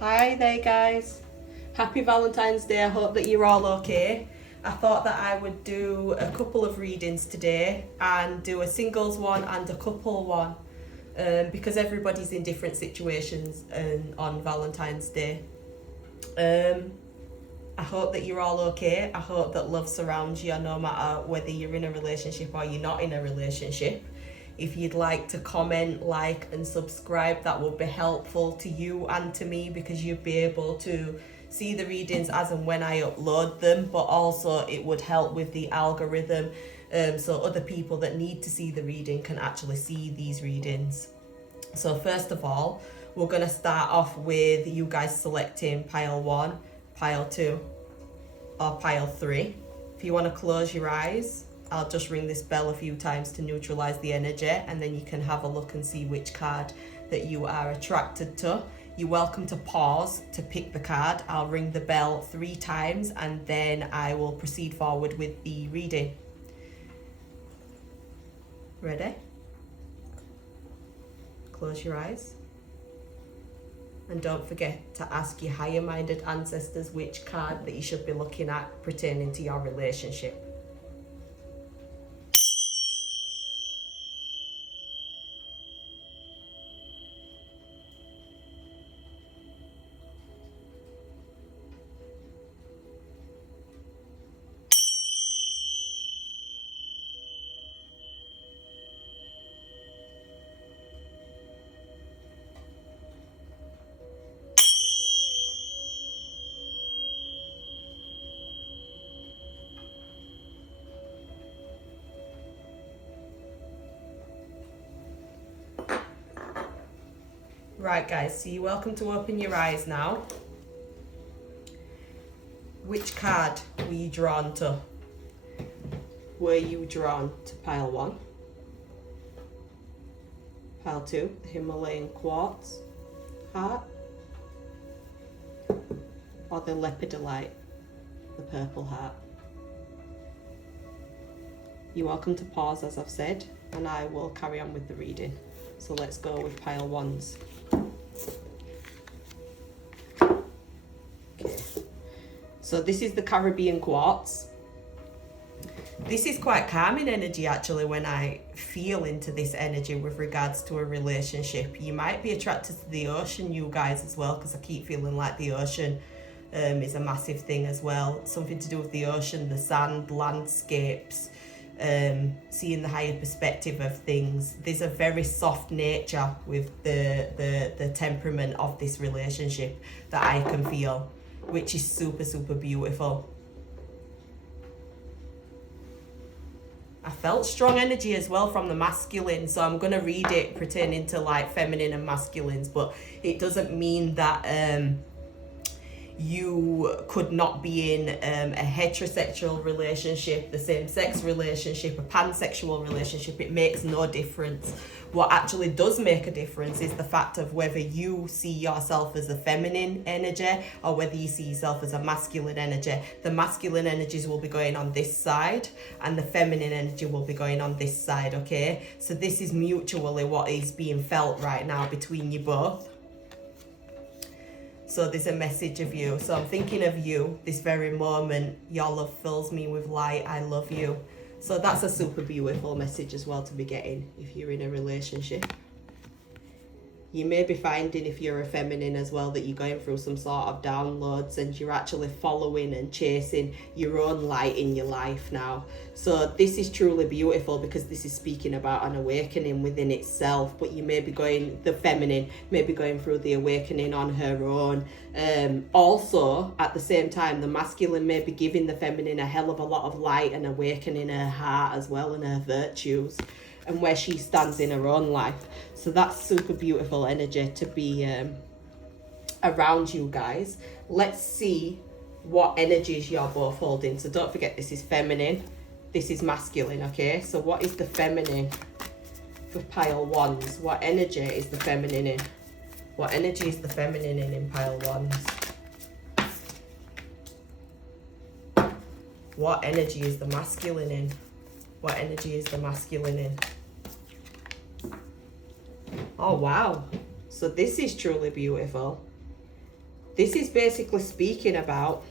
Hi there guys, happy Valentine's Day. I hope that you're all okay. I thought that I would do a couple of readings today and do a singles one and a couple one because everybody's in different situations on Valentine's Day. I hope that you're all okay. I hope that love surrounds you no matter whether you're in a relationship or you're not in a relationship. If you'd like to comment, like and subscribe, that would be helpful to you and to me because you'd be able to see the readings as and when I upload them, but also it would help with the algorithm so other people that need to see the reading can actually see these readings. So first of all, we're going to start off with you guys selecting pile 1, pile 2 or pile 3. If you want to close your eyes, I'll just ring this bell a few times to neutralize the energy, and then you can have a look and see which card that you are attracted to. You're welcome to pause to pick the card. I'll ring the bell 3 times and then I will proceed forward with the reading. Ready? Close your eyes. And don't forget to ask your higher minded ancestors which card that you should be looking at pertaining to your relationship. Right guys, so you're welcome to open your eyes now. Which card were you drawn to? Were you drawn to pile 1? Pile 2, the Himalayan quartz heart? Or the lepidolite, the purple heart? You're welcome to pause as I've said, and I will carry on with the reading. So let's go with pile 1s. Okay. So this is the Caribbean quartz. This is quite calming energy actually when I feel into this energy with regards to a relationship. You might be attracted to the ocean, you guys, as well, because I keep feeling like the ocean is a massive thing as well. Something to do with the ocean, the sand, landscapes, seeing the higher perspective of things. There's a very soft nature with the temperament of this relationship that I can feel, which is super, super beautiful. I felt strong energy as well from the masculine, so I'm going to read it pertaining to like feminine and masculines, but it doesn't mean that you could not be in a heterosexual relationship, the same-sex relationship, a pansexual relationship. It makes no difference. What actually does make a difference is the fact of whether you see yourself as a feminine energy or whether you see yourself as a masculine energy. The masculine energies will be going on this side and the feminine energy will be going on this side, okay? So this is mutually what is being felt right now between you both. So there's a message of you. So I'm thinking of you this very moment. Your love fills me with light. I love you. So that's a super beautiful message as well to be getting if you're in a relationship. You may be finding, if you're a feminine as well, that you're going through some sort of downloads and you're actually following and chasing your own light in your life now. So this is truly beautiful because this is speaking about an awakening within itself, but you may be going, the feminine may be going through the awakening on her own. Also, at the same time, the masculine may be giving the feminine a hell of a lot of light and awakening her heart as well and her virtues and where she stands in her own life. So that's super beautiful energy to be around you guys. Let's see what energies you're both holding. So don't forget, this is feminine, this is masculine, okay? So what is the feminine for pile 1s? What energy is the feminine in? What energy is the feminine in pile 1s? What energy is the masculine in? What energy is the masculine in? Oh, wow. So this is truly beautiful. This is basically speaking about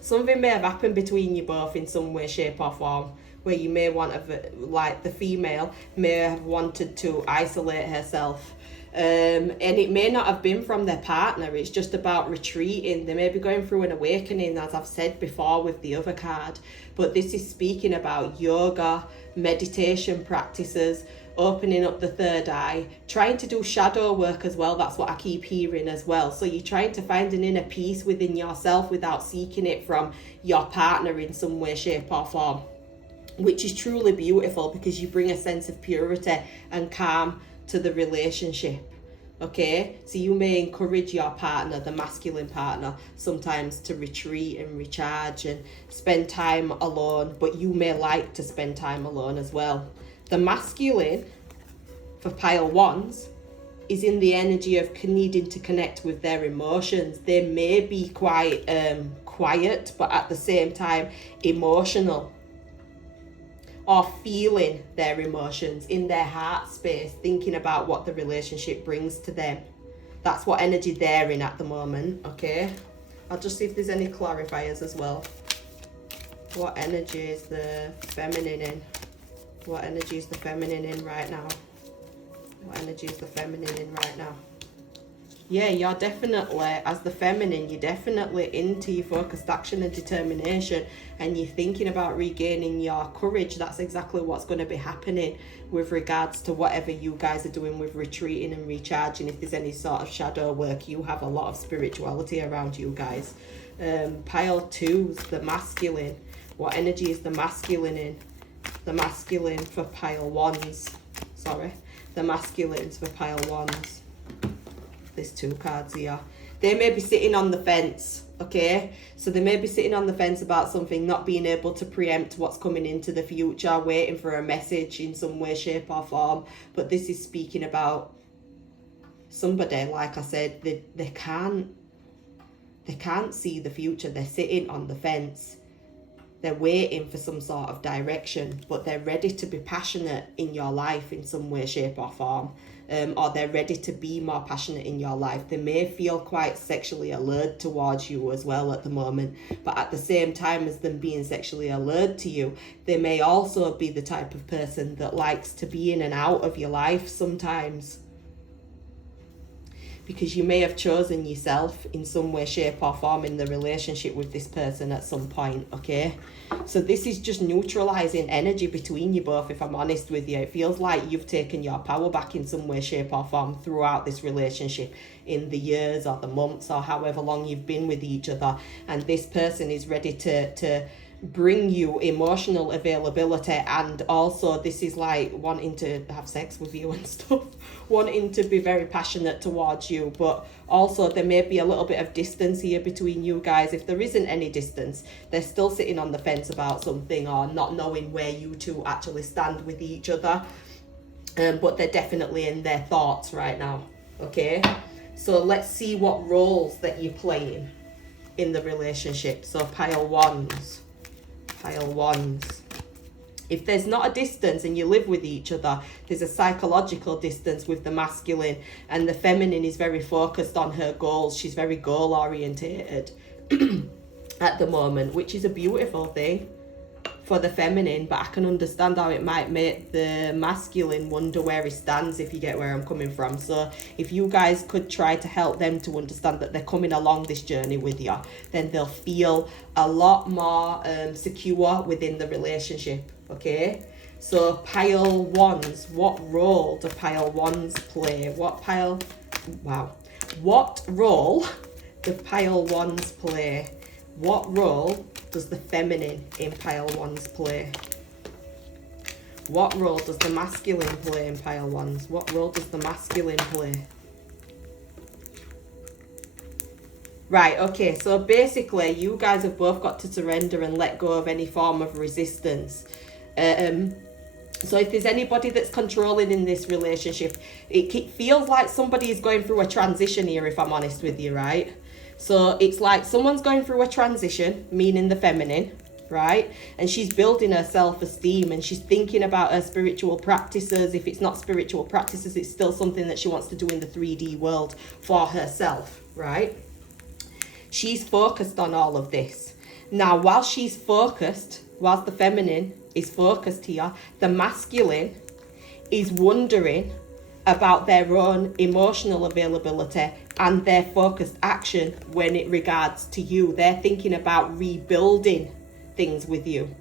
something may have happened between you both in some way, shape or form, where you may want to, like the female may have wanted to isolate herself. And it may not have been from their partner, it's just about retreating. They may be going through an awakening, as I've said before with the other card. But this is speaking about yoga, meditation practices, opening up the third eye, trying to do shadow work as well. That's what I keep hearing as well. So you're trying to find an inner peace within yourself without seeking it from your partner in some way, shape or form, which is truly beautiful because you bring a sense of purity and calm to the relationship. Okay, so you may encourage your partner, the masculine partner, sometimes to retreat and recharge and spend time alone, but you may like to spend time alone as well. The masculine for pile ones is in the energy of needing to connect with their emotions. They may be quite quiet, but at the same time emotional, or feeling their emotions in their heart space, thinking about what the relationship brings to them. That's what energy they're in at the moment, okay? I'll just see if there's any clarifiers as well. What energy is the feminine in? What energy is the feminine in right now? What energy is the feminine in right now? Yeah, you're definitely, as the feminine, you're definitely into your focused action and determination, and you're thinking about regaining your courage. That's exactly what's going to be happening with regards to whatever you guys are doing with retreating and recharging. If there's any sort of shadow work, you have a lot of spirituality around you guys. Pile twos, the masculine. What energy is the masculine in? The masculine for pile ones. Sorry. The masculines for pile ones. There's two cards here. They may be sitting on the fence, okay? So they may be sitting on the fence about something, not being able to preempt what's coming into the future, waiting for a message in some way, shape or form. But this is speaking about somebody, like I said, they can't see the future. They're sitting on the fence. They're waiting for some sort of direction, but they're ready to be passionate in your life in some way, shape or form. Or they're ready to be more passionate in your life. They may feel quite sexually allured towards you as well at the moment, but at the same time as them being sexually allured to you, they may also be the type of person that likes to be in and out of your life sometimes, because you may have chosen yourself in some way, shape or form in the relationship with this person at some point, okay? So this is just neutralizing energy between you both, if I'm honest with you. It feels like you've taken your power back in some way, shape or form throughout this relationship, in the years or the months or however long you've been with each other. And this person is ready to bring you emotional availability, and also this is like wanting to have sex with you and stuff, wanting to be very passionate towards you. But also there may be a little bit of distance here between you guys. If there isn't any distance, they're still sitting on the fence about something, or not knowing where you two actually stand with each other, but they're definitely in their thoughts right now, okay? So let's see what roles that you're playing in the relationship. So pile ones. If there's not a distance and you live with each other, there's a psychological distance with the masculine, and the feminine is very focused on her goals. She's very goal orientated at the moment, which is a beautiful thing for the feminine, but I can understand how it might make the masculine wonder where he stands, if you get where I'm coming from. So if you guys could try to help them to understand that they're coming along this journey with you, then they'll feel a lot more secure within the relationship, okay? So pile ones, what role do pile ones play? What role do pile ones play? What role does the feminine in pile ones play? What role does the masculine play in pile ones? What role does the masculine play? Right, okay, so basically you guys have both got to surrender and let go of any form of resistance. So if there's anybody that's controlling in this relationship, it feels like somebody is going through a transition here, if I'm honest with you, right? So it's like someone's going through a transition, meaning the feminine, right? And she's building her self-esteem, and she's thinking about her spiritual practices. If it's not spiritual practices, it's still something that she wants to do in the 3D world for herself, right? She's focused on all of this. Now, while she's focused, whilst the feminine is focused here, the masculine is wondering about their own emotional availability and their focused action when it regards to you. They're thinking about rebuilding things with you.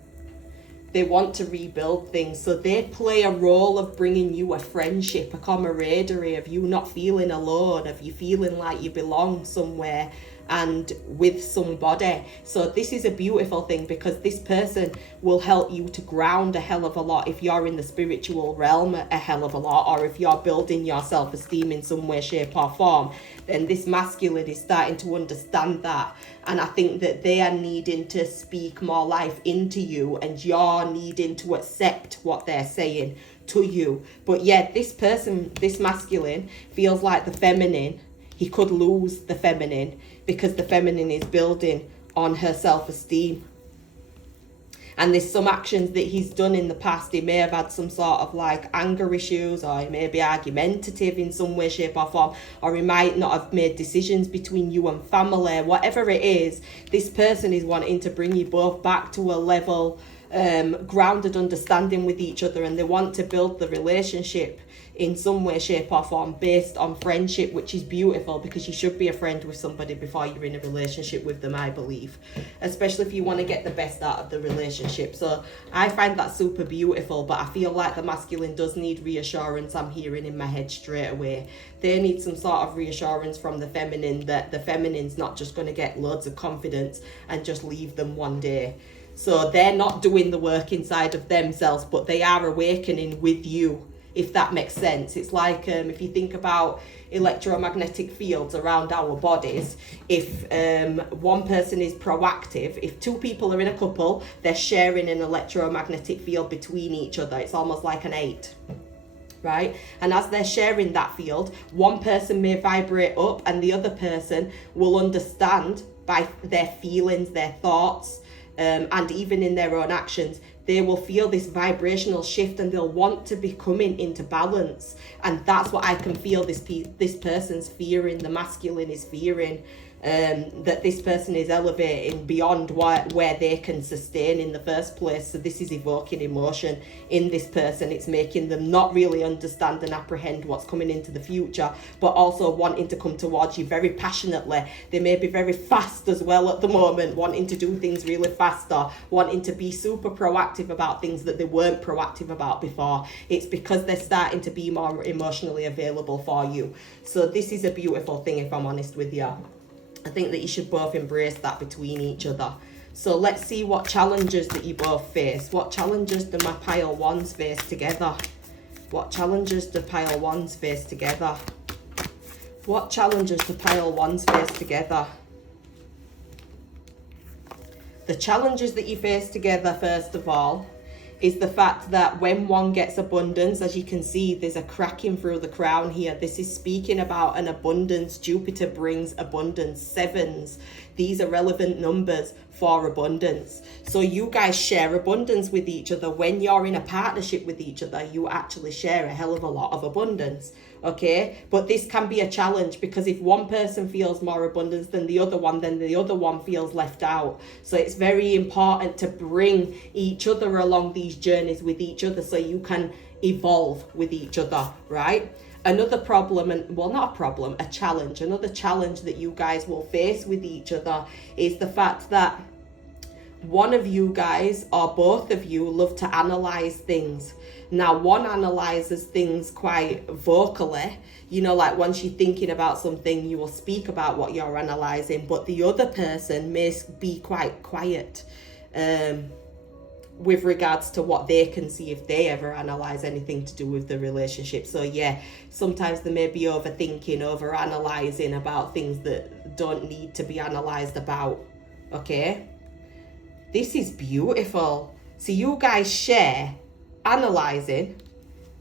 They want to rebuild things, so they play a role of bringing you a friendship, a camaraderie, of you not feeling alone, of you feeling like you belong somewhere and with somebody. So this is a beautiful thing, because this person will help you to ground a hell of a lot if you're in the spiritual realm a hell of a lot, or if you're building your self-esteem in some way, shape or form. Then this masculine is starting to understand that, and I think that they are needing to speak more life into you, and you're needing to accept what they're saying to you. But yeah, this person, this masculine, feels like the feminine, he could lose the feminine, because the feminine is building on her self-esteem. And there's some actions that he's done in the past. He may have had some sort of like anger issues, or he may be argumentative in some way, shape or form, or he might not have made decisions between you and family. Whatever it is, this person is wanting to bring you both back to a level grounded understanding with each other, and they want to build the relationship in some way, shape or form based on friendship, which is beautiful, because you should be a friend with somebody before you're in a relationship with them, I believe, especially if you want to get the best out of the relationship. So I find that super beautiful, but I feel like the masculine does need reassurance. I'm hearing in my head straight away. They need some sort of reassurance from the feminine, that the feminine's not just going to get loads of confidence and just leave them one day. So they're not doing the work inside of themselves, but they are awakening with you, if that makes sense. It's like if you think about electromagnetic fields around our bodies, if one person is proactive, if two people are in a couple, they're sharing an electromagnetic field between each other. It's almost like an 8, right? And as they're sharing that field, one person may vibrate up and the other person will understand by their feelings, their thoughts, and even in their own actions, they will feel this vibrational shift, and they'll want to be coming into balance. And that's what I can feel this person's fearing, the masculine is fearing, that this person is elevating beyond where they can sustain in the first place. So this is evoking emotion in this person. It's making them not really understand and apprehend what's coming into the future, but also wanting to come towards you very passionately. They may be very fast as well at the moment, wanting to do things really faster, wanting to be super proactive about things that they weren't proactive about before. It's because they're starting to be more emotionally available for you. So this is a beautiful thing, if I'm honest with you. I think that you should both embrace that between each other. So let's see what challenges that you both face. What challenges do my pile ones face together? What challenges do pile ones face together? What challenges do pile ones face together? The challenges that you face together, first of all, is the fact that when one gets abundance, as you can see, there's a cracking through the crown here. This is speaking about an abundance. Jupiter brings abundance. 7s. These are relevant numbers for abundance. So you guys share abundance with each other. When you're in a partnership with each other, you actually share a hell of a lot of abundance. Okay, but this can be a challenge, because if one person feels more abundance than the other one, then the other one feels left out. So it's very important to bring each other along these journeys with each other, so you can evolve with each other, right? Another problem, and well, not a problem, a challenge, another challenge that you guys will face with each other is the fact that one of you guys or both of you love to analyze things. Now, one analyzes things quite vocally, you know, like once you're thinking about something, you will speak about what you're analyzing, but the other person may be quite quiet with regards to what they can see if they ever analyze anything to do with the relationship. So yeah, sometimes they may be overthinking, over analyzing about things that don't need to be analyzed about. Okay, this is beautiful. So you guys share analyzing.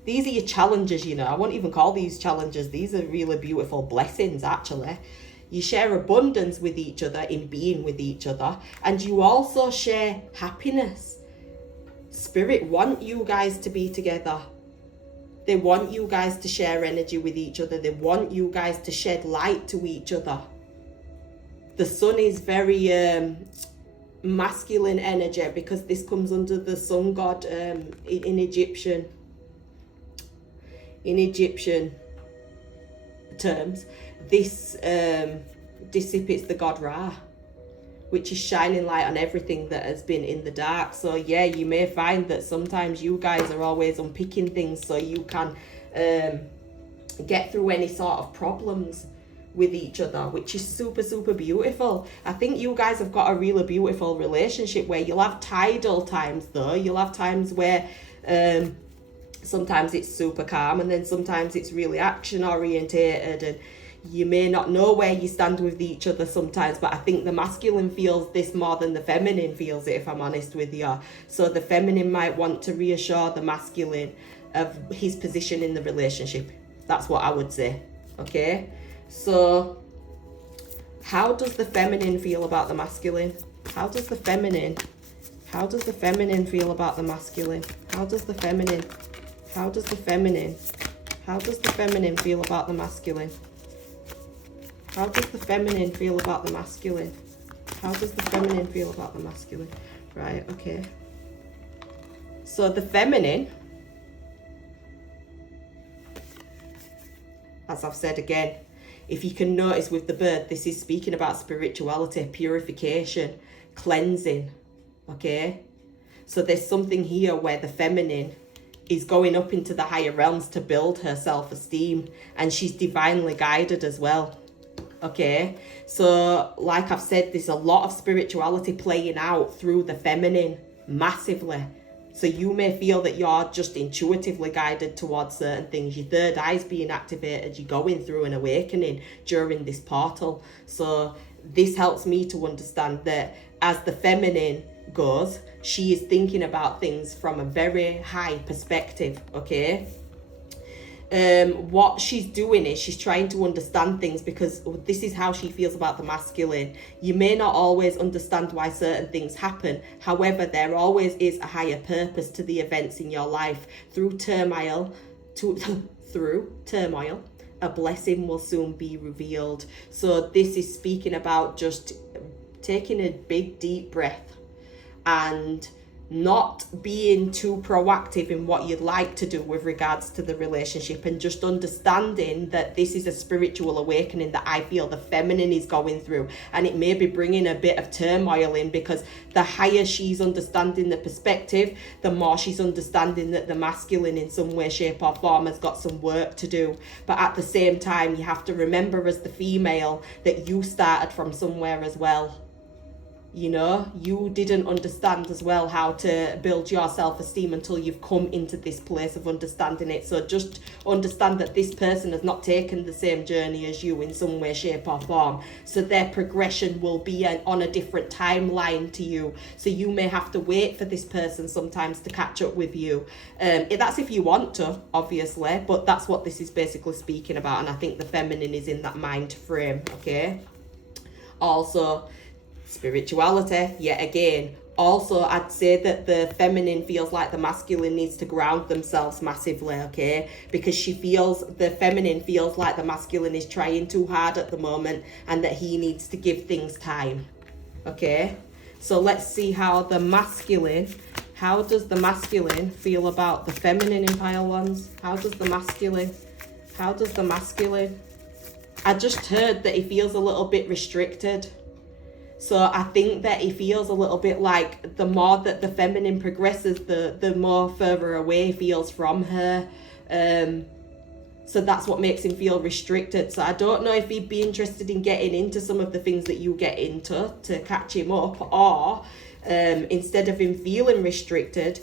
These are your challenges, you know. I won't even call these challenges. These are really beautiful blessings, actually. You share abundance with each other in being with each other, and you also share happiness. Spirit want you guys to be together. They want you guys to share energy with each other. They want you guys to shed light to each other. The sun is very masculine energy, because this comes under the sun god in Egyptian terms. This dissipates the god Ra, which is shining light on everything that has been in the dark. So yeah, you may find that sometimes you guys are always unpicking things so you can get through any sort of problems with each other, which is super, super beautiful. I think you guys have got a really beautiful relationship where you'll have tidal times though. You'll have times where sometimes it's super calm, and then sometimes it's really action orientated, and you may not know where you stand with each other sometimes, but I think the masculine feels this more than the feminine feels it, if I'm honest with you. So the feminine might want to reassure the masculine of his position in the relationship. That's what I would say. Okay, so how does the feminine feel about the masculine? How does the feminine feel about the masculine? How does the feminine feel about the masculine? How does the feminine feel about the masculine? How does the feminine feel about the masculine? Right, okay. So the feminine, as I've said again, if you can notice with the bird, this is speaking about spirituality, purification, cleansing, okay? So there's something here where the feminine is going up into the higher realms to build her self-esteem, and she's divinely guided as well. Okay, so like I've said, there's a lot of spirituality playing out through the feminine massively. So you may feel that you're just intuitively guided towards certain things. Your third eye's being activated. You're going through an awakening during this portal. So this helps me to understand that as the feminine goes, she is thinking about things from a very high perspective, okay? What she's doing is she's trying to understand things, because this is how she feels about the masculine. You may not always understand why certain things happen. However, there always is a higher purpose to the events in your life. Through turmoil, a blessing will soon be revealed. So this is speaking about just taking a big deep breath and not being too proactive in what you'd like to do with regards to the relationship, and just understanding that this is a spiritual awakening that I feel the feminine is going through, and it may be bringing a bit of turmoil in, because the higher she's understanding the perspective, the more she's understanding that the masculine in some way, shape or form has got some work to do. But at the same time, you have to remember as the female that you started from somewhere as well. You know, you didn't understand as well how to build your self-esteem until you've come into this place of understanding it. So just understand that this person has not taken the same journey as you in some way, shape or form. So their progression will be on a different timeline to you. So you may have to wait for this person sometimes to catch up with you. That's if you want to, obviously, but that's what this is basically speaking about. And I think the feminine is in that mind frame, okay? Also, spirituality, yet again. Also, I'd say that the feminine feels like the masculine needs to ground themselves massively, okay? Because the feminine feels like the masculine is trying too hard at the moment, and that he needs to give things time, okay? So let's see how does the masculine feel about the feminine in pile ones? How does the masculine? I just heard that he feels a little bit restricted. So I think that he feels a little bit like the more that the feminine progresses, the more further away he feels from her. So that's what makes him feel restricted. So I don't know if he'd be interested in getting into some of the things that you get into to catch him up, or instead of him feeling restricted,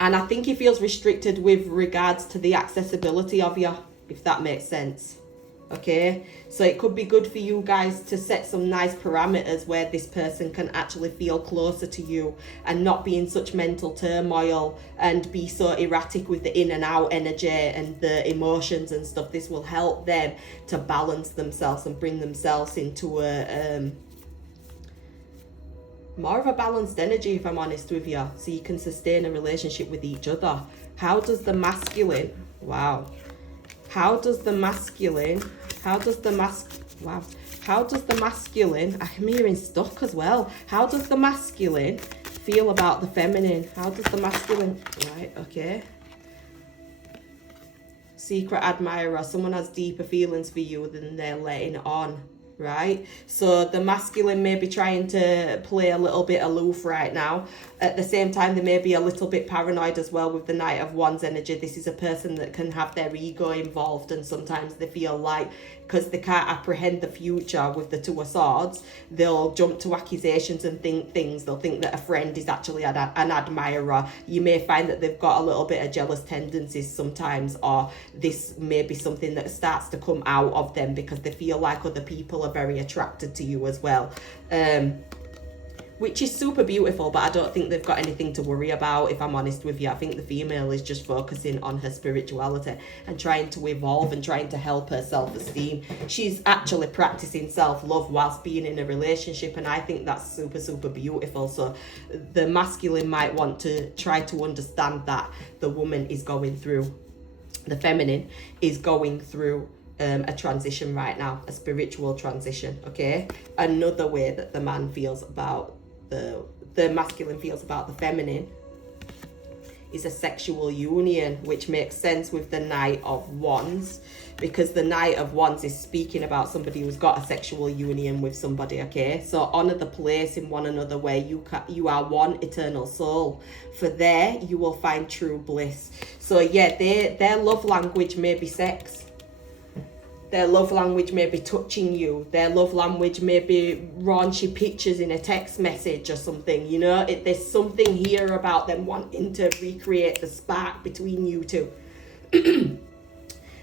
and I think he feels restricted with regards to the accessibility of you, if that makes sense. Okay, so it could be good for you guys to set some nice parameters where this person can actually feel closer to you and not be in such mental turmoil and be so erratic with the in and out energy and the emotions and stuff. This will help them to balance themselves and bring themselves into a more of a balanced energy, if I'm honest with you, so you can sustain a relationship with each other. How does the masculine, wow, how does the masculine Wow. How does the masculine, I'm hearing stuck as well. How does the masculine feel about the feminine? How does the masculine, right, okay. Secret admirer, someone has deeper feelings for you than they're letting on, right? So the masculine may be trying to play a little bit aloof right now. At the same time, they may be a little bit paranoid as well with the Knight of Wands energy. This is a person that can have their ego involved, and sometimes they feel like, because they can't apprehend the future with the Two of Swords, they'll jump to accusations and think things. They'll think that a friend is actually an admirer. You may find that they've got a little bit of jealous tendencies sometimes, or this may be something that starts to come out of them because they feel like other people are very attracted to you as well. Which is super beautiful, but I don't think they've got anything to worry about, if I'm honest with you. I think the female is just focusing on her spirituality and trying to evolve and trying to help her self-esteem. She's actually practicing self-love whilst being in a relationship, and I think that's super, super beautiful. So the masculine might want to try to understand that the woman is going through, the feminine is going through a transition right now, a spiritual transition, okay? Another way that the man feels about the masculine feels about the feminine is a sexual union, which makes sense with the Knight of Wands, because the Knight of Wands is speaking about somebody who's got a sexual union with somebody, okay? So honor the place in one another where you are one eternal soul. For there you will find true bliss. So yeah, their love language may be sex. Their love language may be touching you. Their love language may be raunchy pictures in a text message or something. You know, there's something here about them wanting to recreate the spark between you two.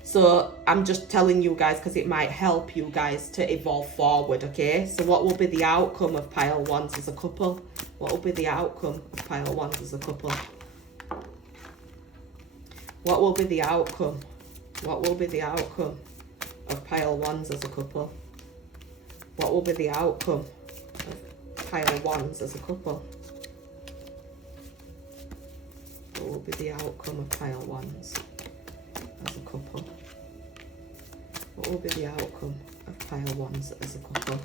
So I'm just telling you guys because it might help you guys to evolve forward, okay? So what will be the outcome of pile ones as a couple? What will be the outcome of pile ones as a couple? What will be the outcome? What will be the outcome of pile ones as a couple? What will be the outcome of pile ones as a couple? What will be the outcome of pile ones as a couple? What will be the outcome of pile ones as a couple?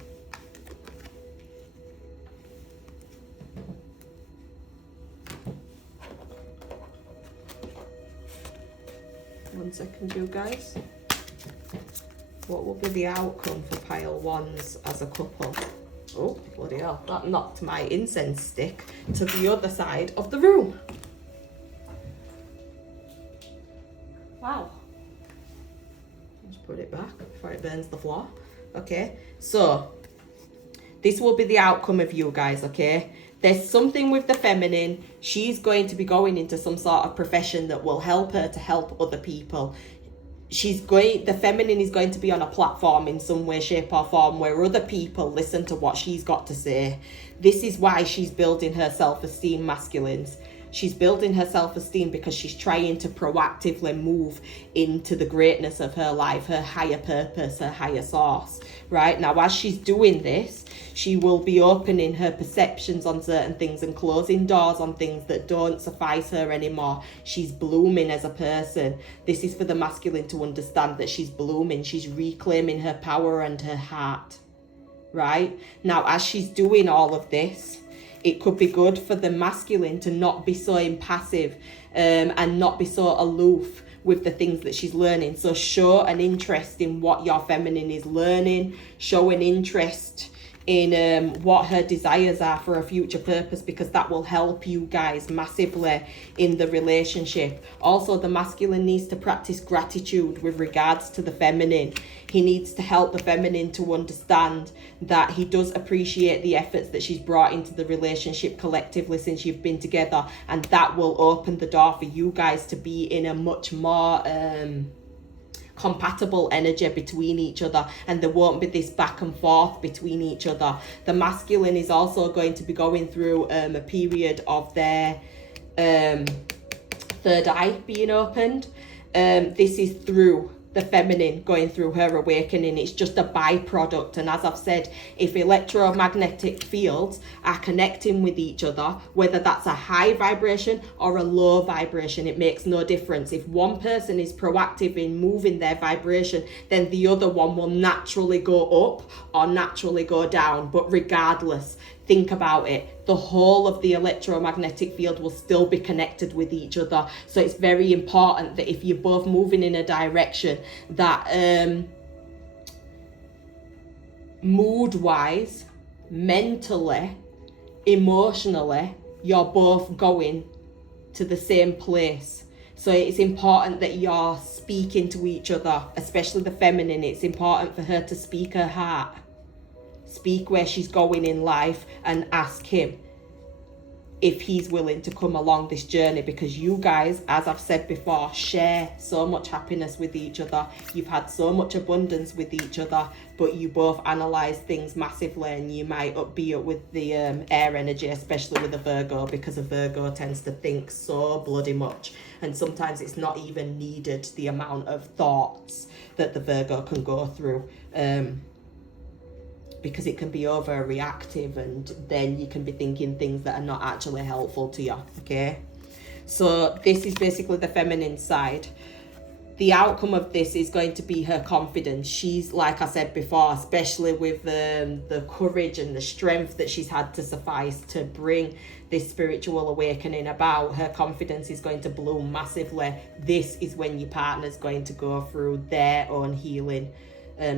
One second, you guys. What will be the outcome for pile ones as a couple? Oh, bloody hell. That knocked my incense stick to the other side of the room. Wow. Just put it back before it burns the floor. Okay, so this will be the outcome of you guys, okay? There's something with the feminine. She's going to be going into some sort of profession that will help her to help other people. The feminine is going to be on a platform in some way, shape or form where other people listen to what she's got to say. This is why she's building her self-esteem, masculines. She's building her self-esteem because she's trying to proactively move into the greatness of her life, her higher purpose, her higher source, right? Now, as she's doing this, she will be opening her perceptions on certain things and closing doors on things that don't suffice her anymore. She's blooming as a person. This is for the masculine to understand that she's blooming. She's reclaiming her power and her heart, right? Now, as she's doing all of this, it could be good for the masculine to not be so impassive and not be so aloof with the things that she's learning. So show an interest in what your feminine is learning. Show an interest in what her desires are for a future purpose, because that will help you guys massively in the relationship. Also, the masculine needs to practice gratitude with regards to the feminine. He needs to help the feminine to understand that he does appreciate the efforts that she's brought into the relationship collectively since you've been together, and that will open the door for you guys to be in a much more compatible energy between each other, and there won't be this back and forth between each other. The masculine is also going to be going through a period of their third eye being opened. This is through the feminine going through her awakening. It's just a byproduct. And as I've said, if electromagnetic fields are connecting with each other, whether that's a high vibration or a low vibration, it makes no difference. If one person is proactive in moving their vibration, then the other one will naturally go up or naturally go down. But regardless, think about it, the whole of the electromagnetic field will still be connected with each other. So it's very important that if you're both moving in a direction that mood-wise, mentally, emotionally, you're both going to the same place. So it's important that you're speaking to each other, especially the feminine. It's important for her to speak her heart. Speak where she's going in life and ask him if he's willing to come along this journey, because you guys, as I've said before, share so much happiness with each other. You've had so much abundance with each other, but you both analyze things massively, and you might be up with the air energy, especially with a Virgo, because a Virgo tends to think so bloody much, and sometimes it's not even needed, the amount of thoughts that the Virgo can go through. Because it can be overreactive, and then you can be thinking things that are not actually helpful to you, okay? So this is basically the feminine side. The outcome of this is going to be her confidence. She's, like I said before, especially with the courage and the strength that she's had to suffice to bring this spiritual awakening about, her confidence is going to bloom massively. This is when your partner's going to go through their own healing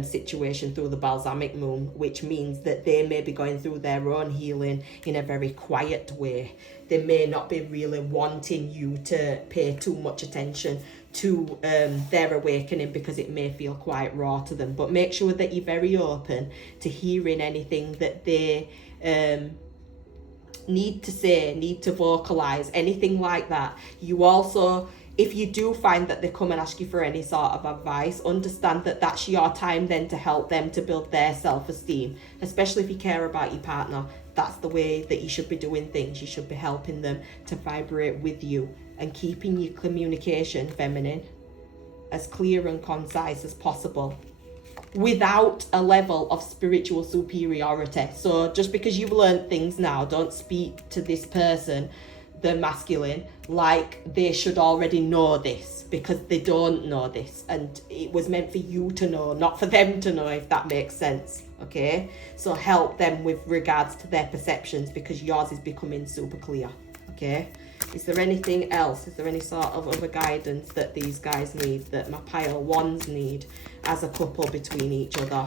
situation through the balsamic moon, which means that they may be going through their own healing in a very quiet way. They may not be really wanting you to pay too much attention to their awakening, because it may feel quite raw to them. But make sure that you're very open to hearing anything that they need to say, need to vocalize, anything like that. You also, if you do find that they come and ask you for any sort of advice, understand that that's your time then to help them to build their self-esteem, especially if you care about your partner. That's the way that you should be doing things. You should be helping them to vibrate with you and keeping your communication, feminine, as clear and concise as possible, without a level of spiritual superiority. So just because you've learned things now, don't speak to this person, the masculine, like they should already know this, because they don't know this, and it was meant for you to know, not for them to know, if that makes sense. Okay, so help them with regards to their perceptions, because yours is becoming super clear. Okay, is there anything else? Is there any sort of other guidance that these guys need, that my pile wands need as a couple between each other?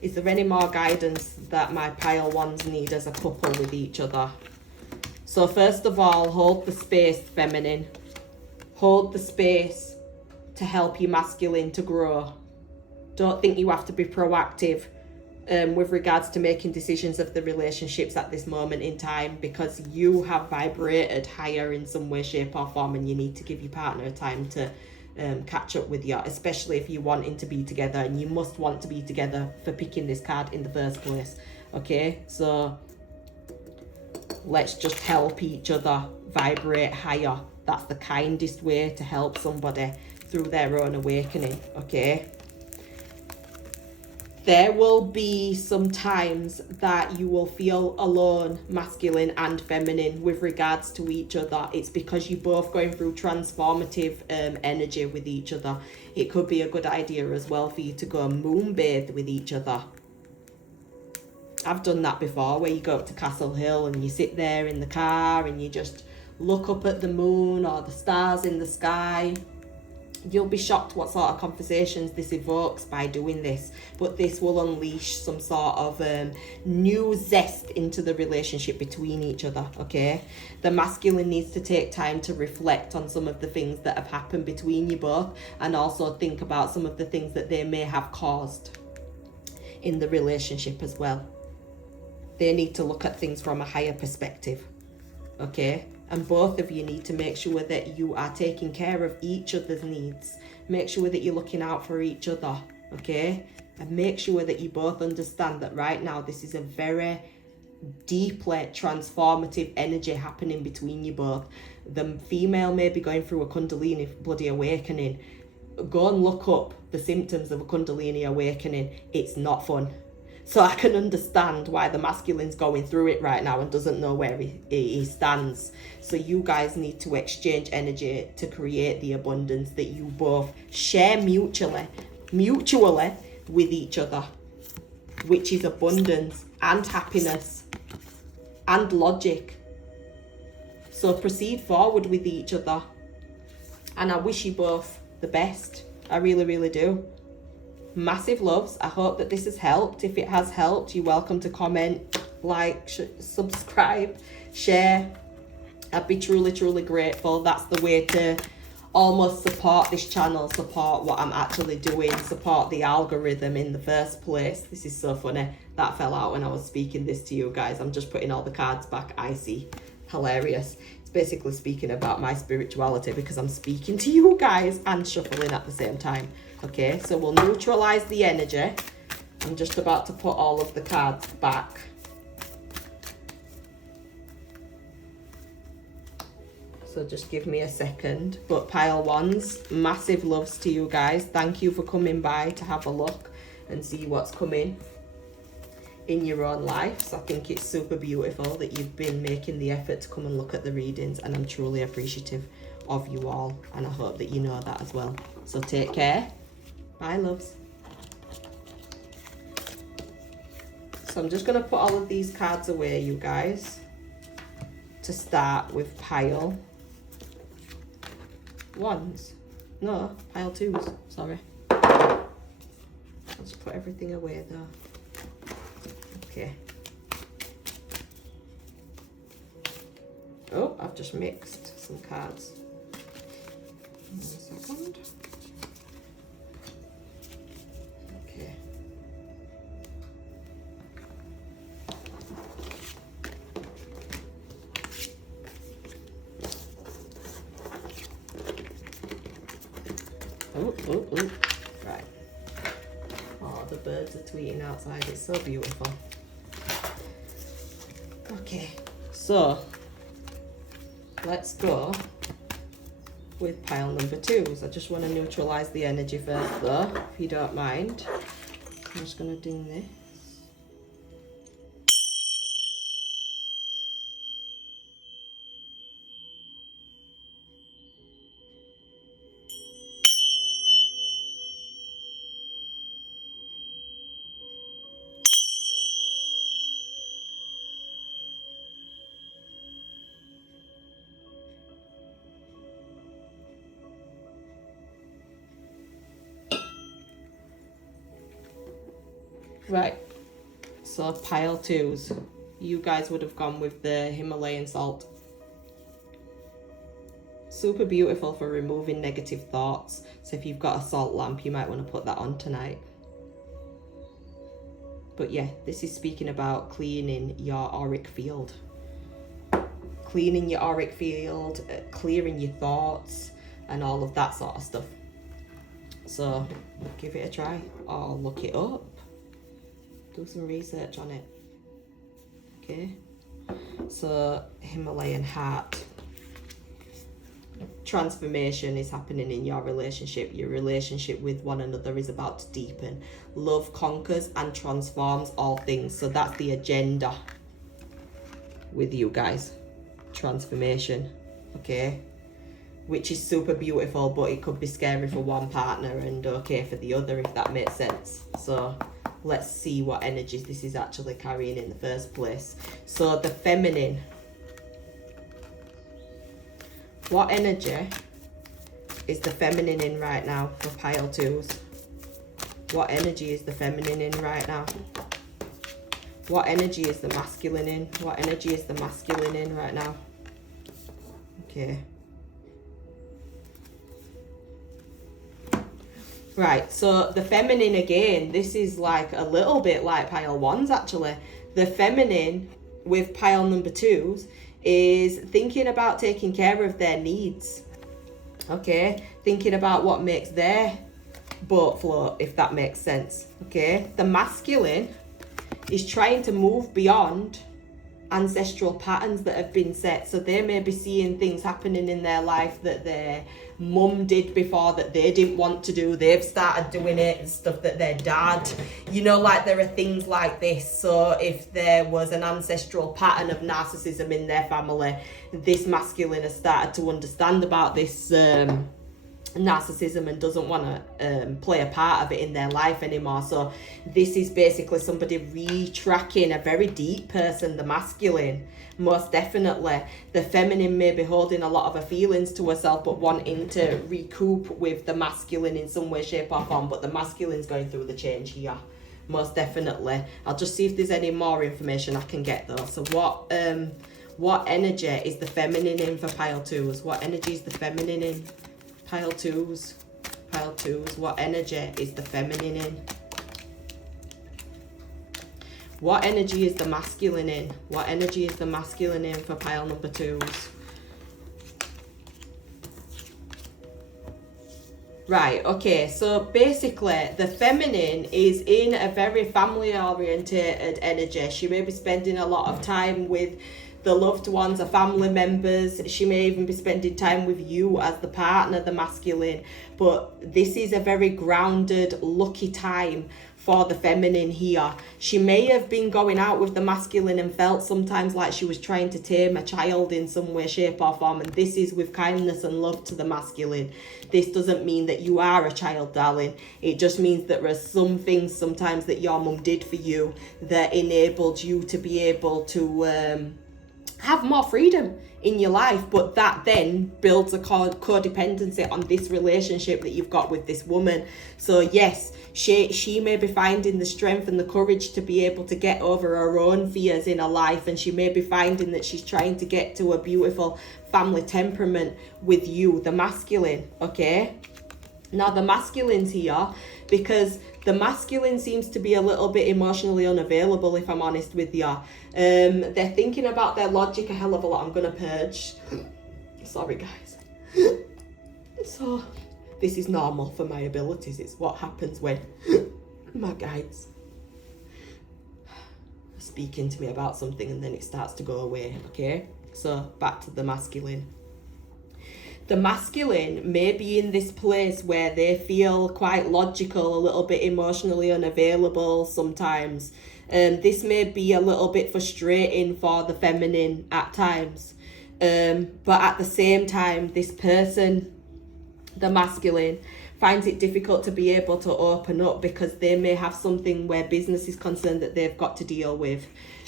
Is there any more guidance that my pile wands need as a couple with each other? So first of all, hold the space, feminine. Hold the space to help your masculine to grow. Don't think you have to be proactive with regards to making decisions of the relationships at this moment in time, because you have vibrated higher in some way, shape or form, and you need to give your partner time to catch up with you, especially if you're wanting to be together, and you must want to be together for picking this card in the first place. Okay, so let's just help each other vibrate higher. That's the kindest way to help somebody through their own awakening, okay? There will be some times that you will feel alone, masculine and feminine, with regards to each other. It's because you're both going through transformative energy with each other. It could be a good idea as well for you to go moonbathe with each other. I've done that before, where you go up to Castle Hill and you sit there in the car and you just look up at the moon or the stars in the sky. You'll be shocked what sort of conversations this evokes by doing this, but this will unleash some sort of new zest into the relationship between each other, okay? The masculine needs to take time to reflect on some of the things that have happened between you both, and also think about some of the things that they may have caused in the relationship as well. They need to look at things from a higher perspective, okay? And both of you need to make sure that you are taking care of each other's needs. Make sure that you're looking out for each other, okay? And make sure that you both understand that right now this is a very deeply transformative energy happening between you both. The female may be going through a Kundalini bloody awakening, go and look up the symptoms of a Kundalini awakening. It's not fun. So I can understand why the masculine's going through it right now and doesn't know where he stands. So you guys need to exchange energy to create the abundance that you both share mutually with each other, which is abundance and happiness and logic. So proceed forward with each other. And I wish you both the best. I really, really do. Massive loves. I hope that this has helped. If it has helped, you're welcome to comment, like, subscribe, share. I'd be truly, truly grateful. That's the way to almost support this channel, support what I'm actually doing, support the algorithm in the first place. This is so funny. That fell out when I was speaking this to you guys. I'm just putting all the cards back. I see. Hilarious. It's basically speaking about my spirituality because I'm speaking to you guys and shuffling at the same time. Okay, so we'll neutralize the energy. I'm just about to put all of the cards back. So just give me a second. But pile ones, massive loves to you guys. Thank you for coming by to have a look and see what's coming in your own lives. I think it's super beautiful that you've been making the effort to come and look at the readings, and I'm truly appreciative of you all, and I hope that you know that as well. So take care. Bye, loves. So I'm just going to put all of these cards away, you guys, to start with pile ones. No, pile twos. Sorry. I'll just put everything away though. Okay. Oh, I've just mixed some cards. 1 second. Okay. Oh. Right. Oh, the birds are tweeting outside. It's so beautiful. Okay, so let's go with pile number twos. I just want to neutralize the energy first though, if you don't mind. I'm just going to ding this. Right, so pile twos. You guys would have gone with the Himalayan salt. Super beautiful for removing negative thoughts. So if you've got a salt lamp, you might want to put that on tonight. But yeah, this is speaking about cleaning your auric field. Cleaning your auric field, clearing your thoughts, and all of that sort of stuff. So give it a try or look it up. Do some research on it. Okay, so Himalayan heart. Transformation is happening in your relationship. Your relationship with one another is about to deepen. Love conquers and transforms all things. So that's the agenda with you guys. Transformation. Okay, which is super beautiful, but it could be scary for one partner and okay for the other, if that makes sense. So let's see what energies this is actually carrying in the first place. So the feminine. What energy is the feminine in right now for pile twos? What energy is the feminine in right now? What energy is the masculine in? What energy is the masculine in right now? Okay. Right, so the feminine again, this is like a little bit like pile ones actually. The feminine with pile number twos is thinking about taking care of their needs. Okay, thinking about what makes their boat float, if that makes sense. Okay, the masculine is trying to move beyond ancestral patterns that have been set. So they may be seeing things happening in their life that their mum did before that they didn't want to do. They've started doing it, and stuff that their dad, you know, like there are things like this. So if there was an ancestral pattern of narcissism in their family, this masculine has started to understand about this narcissism and doesn't want to play a part of it in their life anymore. So this is basically somebody retracking a very deep person, the masculine. Most definitely the feminine may be holding a lot of her feelings to herself but wanting to recoup with the masculine in some way, shape or form, but the masculine's going through the change here. Most definitely. I'll just see if there's any more information I can get though. So what energy is the feminine in for pile twos? What energy is the feminine in? Pile twos, what energy is the feminine in? What energy is the masculine in? What energy is the masculine in for pile number twos? Right, okay, so basically the feminine is in a very family orientated energy. She may be spending a lot of time with the loved ones or family members. She may even be spending time with you as the partner, the masculine. But this is a very grounded, lucky time for the feminine here. She may have been going out with the masculine and felt sometimes like she was trying to tame a child in some way, shape or form. And this is with kindness and love to the masculine. This doesn't mean that you are a child, darling. It just means that there are some things sometimes that your mum did for you that enabled you to be able to have more freedom in your life, but that then builds a codependency on this relationship that you've got with this woman. So yes, she may be finding the strength and the courage to be able to get over her own fears in her life, and she may be finding that she's trying to get to a beautiful family temperament with you, the masculine. Okay, now the masculine's here because the masculine seems to be a little bit emotionally unavailable, if I'm honest with you. They're thinking about their logic a hell of a lot. I'm gonna purge. Sorry guys. So this is normal for my abilities. It's what happens when my guides are speaking to me about something and then it starts to go away. Okay, so back to the masculine. The masculine may be in this place where they feel quite logical, a little bit emotionally unavailable sometimes. This may be a little bit frustrating for the feminine at times. But at the same time, this person, the masculine, finds it difficult to be able to open up because they may have something where business is concerned that they've got to deal with.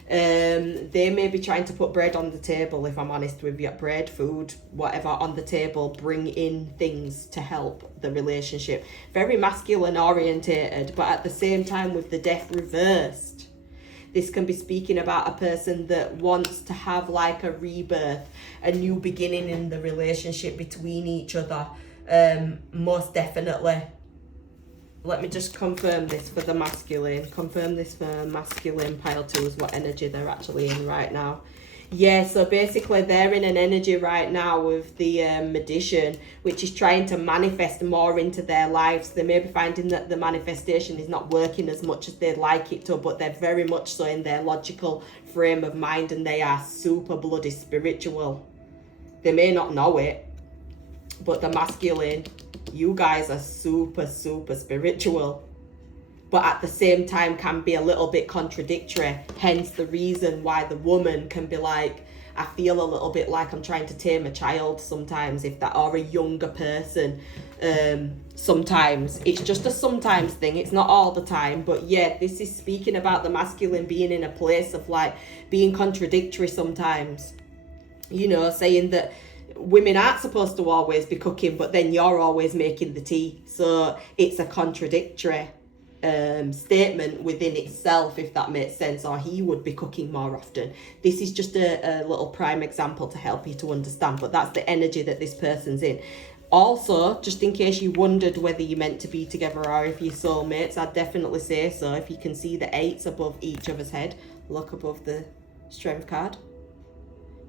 They may be trying to put bread on the table, if I'm honest with you. Bread, food, whatever on the table, bring in things to help the relationship. Very masculine orientated, but at the same time with the death reversed, this can be speaking about a person that wants to have like a rebirth, a new beginning in the relationship between each other. Most definitely. Let me just confirm this for the masculine. Confirm this for masculine pile twos, what energy they're actually in right now. Yeah, so basically they're in an energy right now with the magician, which is trying to manifest more into their lives. They may be finding that the manifestation is not working as much as they'd like it to, but they're very much so in their logical frame of mind, and they are super bloody spiritual. They may not know it, but the masculine, you guys are super, super spiritual, but at the same time can be a little bit contradictory. Hence the reason why the woman can be like, I feel a little bit like I'm trying to tame a child sometimes, if that, or a younger person. Sometimes it's just a sometimes thing, it's not all the time. But yeah, this is speaking about the masculine being in a place of like being contradictory sometimes, you know, saying that women aren't supposed to always be cooking, but then you're always making the tea. So it's a contradictory statement within itself, if that makes sense. Or he would be cooking more often. This is just a little prime example to help you to understand, but that's the energy that this person's in. Also, just in case you wondered whether you're meant to be together or if you're soulmates, I'd definitely say so. If you can see the 8s above each other's head, look above the strength card.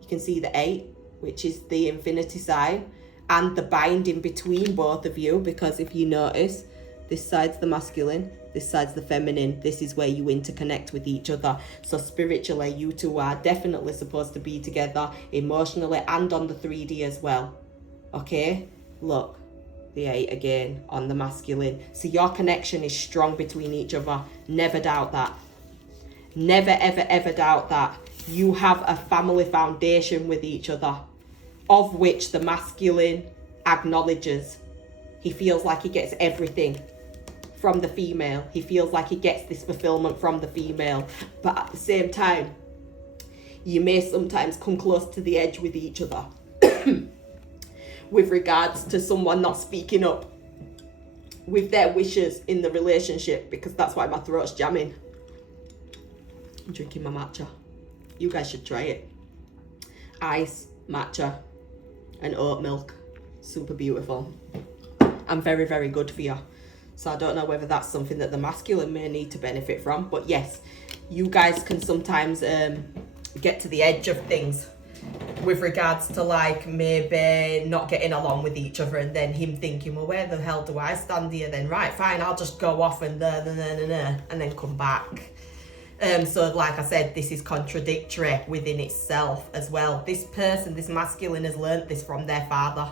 You can see the 8, which is the infinity sign, and the binding between both of you, because if you notice, This side's the masculine, this side's the feminine. This is where you interconnect with each other. So spiritually, you two are definitely supposed to be together, emotionally and on the 3D as well. Okay? Look, the 8 again on the masculine. So your connection is strong between each other. Never doubt that. Never, ever, ever doubt that. You have a family foundation with each other, of which the masculine acknowledges. He feels like he gets everything from the female. He feels like he gets this fulfillment from the female. But at the same time, you may sometimes come close to the edge with each other with regards to someone not speaking up with their wishes in the relationship, because that's why my throat's jamming. I'm drinking my matcha. You guys should try it. Ice, matcha, and oat milk. Super beautiful. And very, very good for you. So I don't know whether that's something that the masculine may need to benefit from. But yes, you guys can sometimes get to the edge of things with regards to like maybe not getting along with each other, and then him thinking, well, where the hell do I stand here then? Right, fine, I'll just go off and then come back. So like I said, this is contradictory within itself as well. This person, this masculine, has learnt this from their father.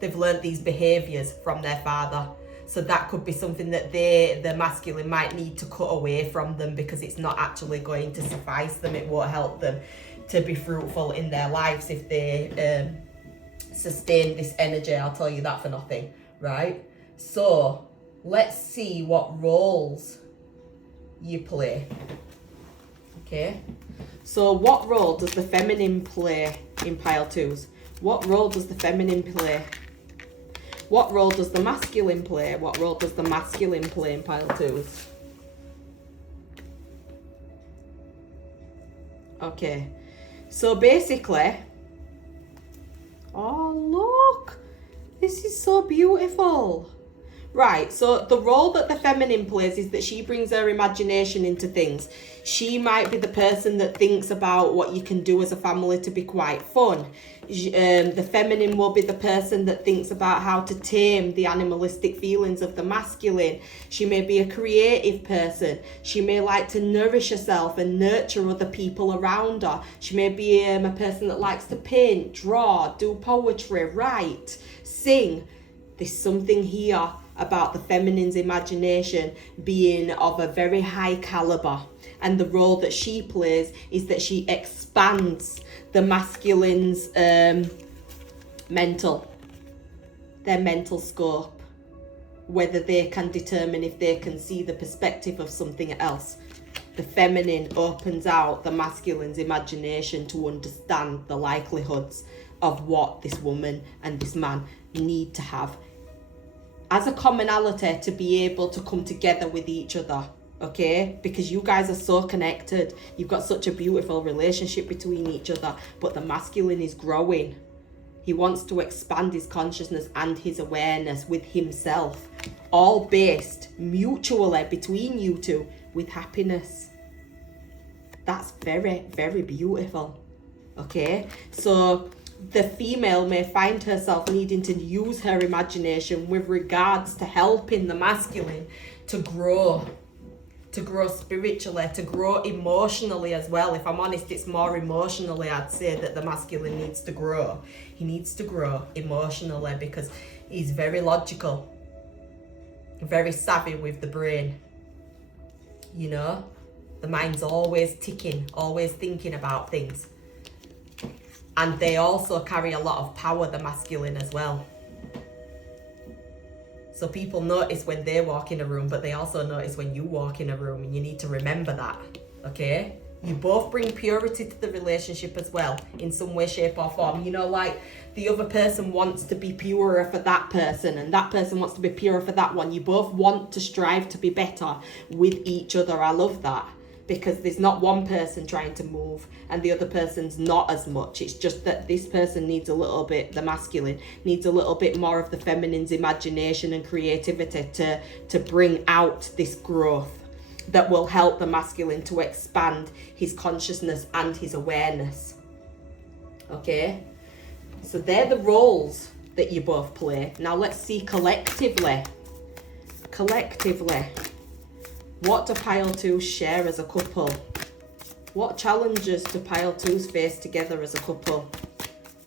They've learnt these behaviours from their father. So that could be something that the masculine might need to cut away from them, because it's not actually going to suffice them. It won't help them to be fruitful in their lives if they sustain this energy. I'll tell you that for nothing, right? So let's see what roles you play. Okay, so what role does the feminine play in pile 2s? What role does the feminine play? What role does the masculine play? What role does the masculine play in pile 2s? Okay, so basically, oh look, this is so beautiful. Right, so the role that the feminine plays is that she brings her imagination into things. She might be the person that thinks about what you can do as a family to be quite fun. The feminine will be the person that thinks about how to tame the animalistic feelings of the masculine. She may be a creative person. She may like to nourish herself and nurture other people around her. She may be a person that likes to paint, draw, do poetry, write, sing. There's something here about the feminine's imagination being of a very high caliber, and the role that she plays is that she expands the masculine's their mental scope, whether they can determine if they can see the perspective of something else. The feminine opens out the masculine's imagination to understand the likelihoods of what this woman and this man need to have as a commonality to be able to come together with each other, okay? Because you guys are so connected. You've got such a beautiful relationship between each other, but the masculine is growing. He wants to expand his consciousness and his awareness with himself, all based mutually between you two with happiness. That's very, very beautiful, okay? So the female may find herself needing to use her imagination with regards to helping the masculine to grow spiritually, to grow emotionally as well. If I'm honest, it's more emotionally, I'd say, that the masculine needs to grow. He needs to grow emotionally because he's very logical, very savvy with the brain. You know, the mind's always ticking, always thinking about things. And they also carry a lot of power, the masculine as well. So people notice when they walk in a room, but they also notice when you walk in a room, and you need to remember that, okay? You both bring purity to the relationship as well, in some way, shape or form. You know, like the other person wants to be purer for that person, and that person wants to be purer for that one. You both want to strive to be better with each other. I love that. Because there's not one person trying to move and the other person's not as much. It's just that this person needs a little bit, the masculine needs a little bit more of the feminine's imagination and creativity to bring out this growth that will help the masculine to expand his consciousness and his awareness. Okay? So they're the roles that you both play. Now let's see collectively collectively, what do pile 2 share as a couple? What challenges do pile 2s face together as a couple?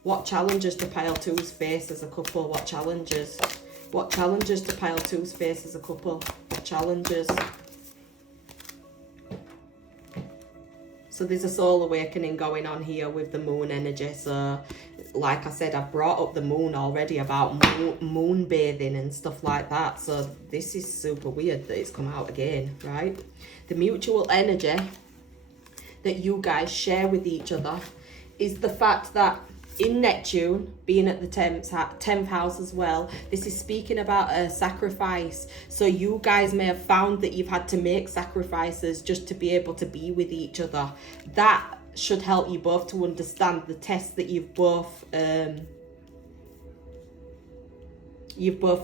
What challenges do pile 2s face as a couple? What challenges? What challenges do pile 2s face as a couple? What challenges? So there's a soul awakening going on here with the moon energy. So like I said, I've brought up the moon already about moon bathing and stuff like that. So this is super weird that it's come out again, right? The mutual energy that you guys share with each other is the fact that in Neptune, being at the 10th house as well, this is speaking about a sacrifice. So you guys may have found that you've had to make sacrifices just to be able to be with each other. That should help you both to understand the test that you've both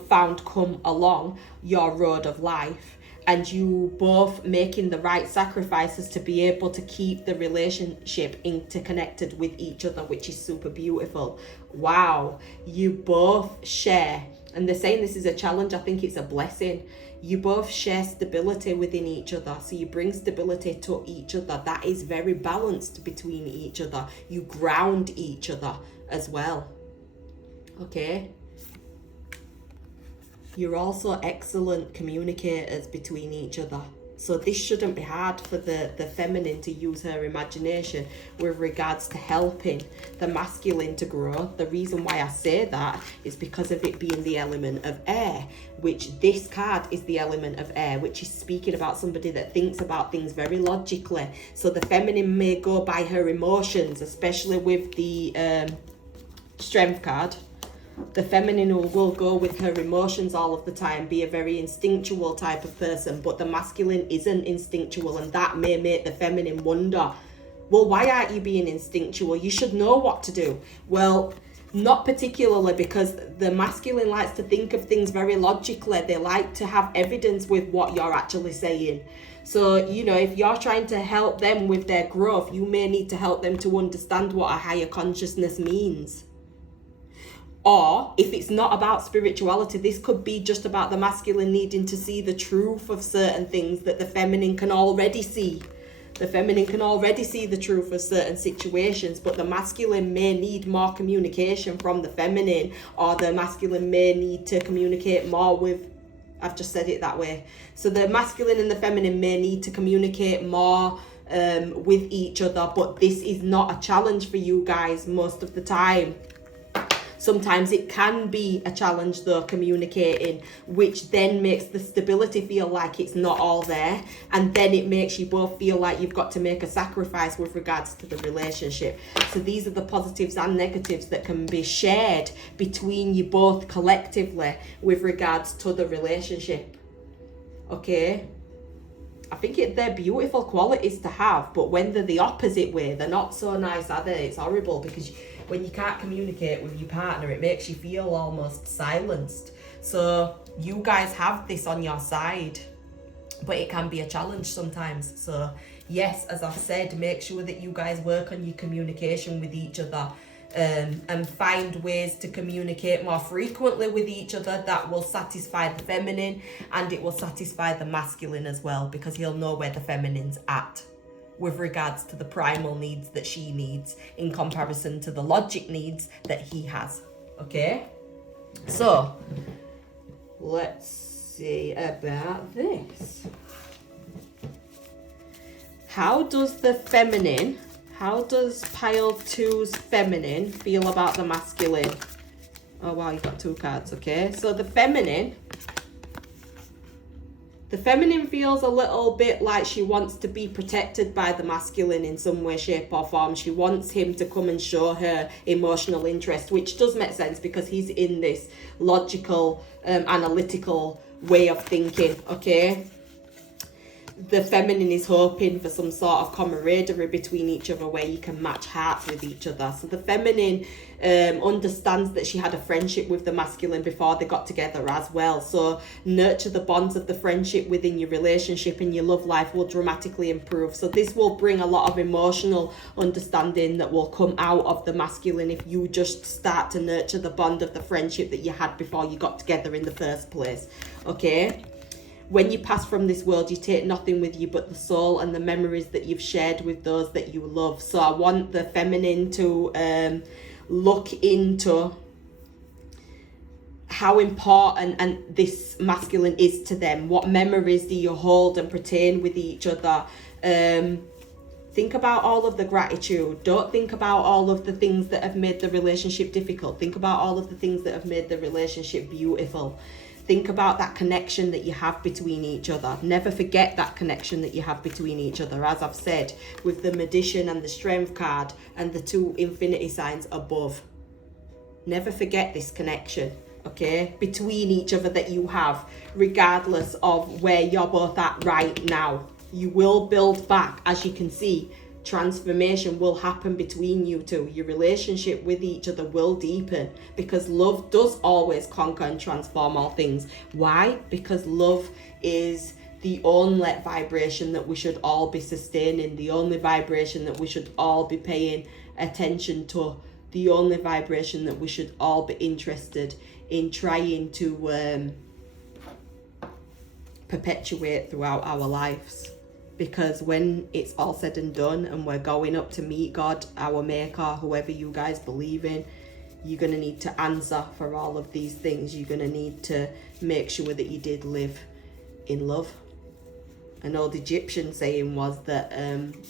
found come along your road of life, and you both making the right sacrifices to be able to keep the relationship interconnected with each other, which is super beautiful. Wow, you both share, and they're saying this is a challenge, I think it's a blessing. You both share stability within each other, so you bring stability to each other. That is very balanced between each other. You ground each other as well, okay? You're also excellent communicators between each other. So this shouldn't be hard for the feminine to use her imagination with regards to helping the masculine to grow. The reason why I say that is because of it being the element of air, which this card is the element of air, which is speaking about somebody that thinks about things very logically. So the feminine may go by her emotions, especially with the strength card. The feminine will go with her emotions all of the time, be a very instinctual type of person, but the masculine isn't instinctual, and that may make the feminine wonder, well, why aren't you being instinctual? You should know what to do. Well, not particularly, because the masculine likes to think of things very logically. They like to have evidence with what you're actually saying. So, you know, if you're trying to help them with their growth, you may need to help them to understand what a higher consciousness means. Or if it's not about spirituality, this could be just about the masculine needing to see the truth of certain things that the feminine can already see. The feminine can already see the truth of certain situations, but the masculine may need more communication from the feminine, or the masculine may need to communicate more with, I've just said it that way. So the masculine and the feminine may need to communicate more with each other, but this is not a challenge for you guys most of the time. Sometimes it can be a challenge though, communicating, which then makes the stability feel like it's not all there. And then it makes you both feel like you've got to make a sacrifice with regards to the relationship. So these are the positives and negatives that can be shared between you both collectively with regards to the relationship. Okay? I think they're beautiful qualities to have, but when they're the opposite way, they're not so nice, are they? It's horrible, because when you can't communicate with your partner, it makes you feel almost silenced. So you guys have this on your side, but it can be a challenge sometimes. So yes, as I've said, make sure that you guys work on your communication with each other, and find ways to communicate more frequently with each other that will satisfy the feminine, and it will satisfy the masculine as well, because he'll know where the feminine's at with regards to the primal needs that she needs in comparison to the logic needs that he has. Okay, so let's see about this. How does pile 2's feminine feel about the masculine? Oh wow, you've got 2 cards. Okay, so the feminine feels a little bit like she wants to be protected by the masculine in some way, shape or form. She wants him to come and show her emotional interest, which does make sense because he's in this logical, analytical way of thinking, okay? The feminine is hoping for some sort of camaraderie between each other where you can match hearts with each other. So the feminine understands that she had a friendship with the masculine before they got together as well. So nurture the bonds of the friendship within your relationship, and your love life will dramatically improve. So this will bring a lot of emotional understanding that will come out of the masculine if you just start to nurture the bond of the friendship that you had before you got together in the first place. Okay? when you pass from this world, you take nothing with you but the soul and the memories that you've shared with those that you love. So I want the feminine to look into how important and this masculine is to them. What memories do you hold and pertain with each other? Think about all of the gratitude. Don't think about all of the things that have made the relationship difficult. Think about all of the things that have made the relationship beautiful. Think about that connection that you have between each other. Never forget that connection that you have between each other. As I've said, with the Magician and the Strength card and the 2 infinity signs above. Never forget this connection, okay, between each other that you have, regardless of where you're both at right now. You will build back. As you can see, transformation will happen between you two. Your relationship with each other will deepen, because love does always conquer and transform all things. Why? Because love is the only vibration that we should all be sustaining, the only vibration that we should all be paying attention to, the only vibration that we should all be interested in trying to perpetuate throughout our lives. Because when it's all said and done and we're going up to meet God, our maker, whoever you guys believe in, you're going to need to answer for all of these things. You're going to need to make sure that you did live in love. An old Egyptian saying was that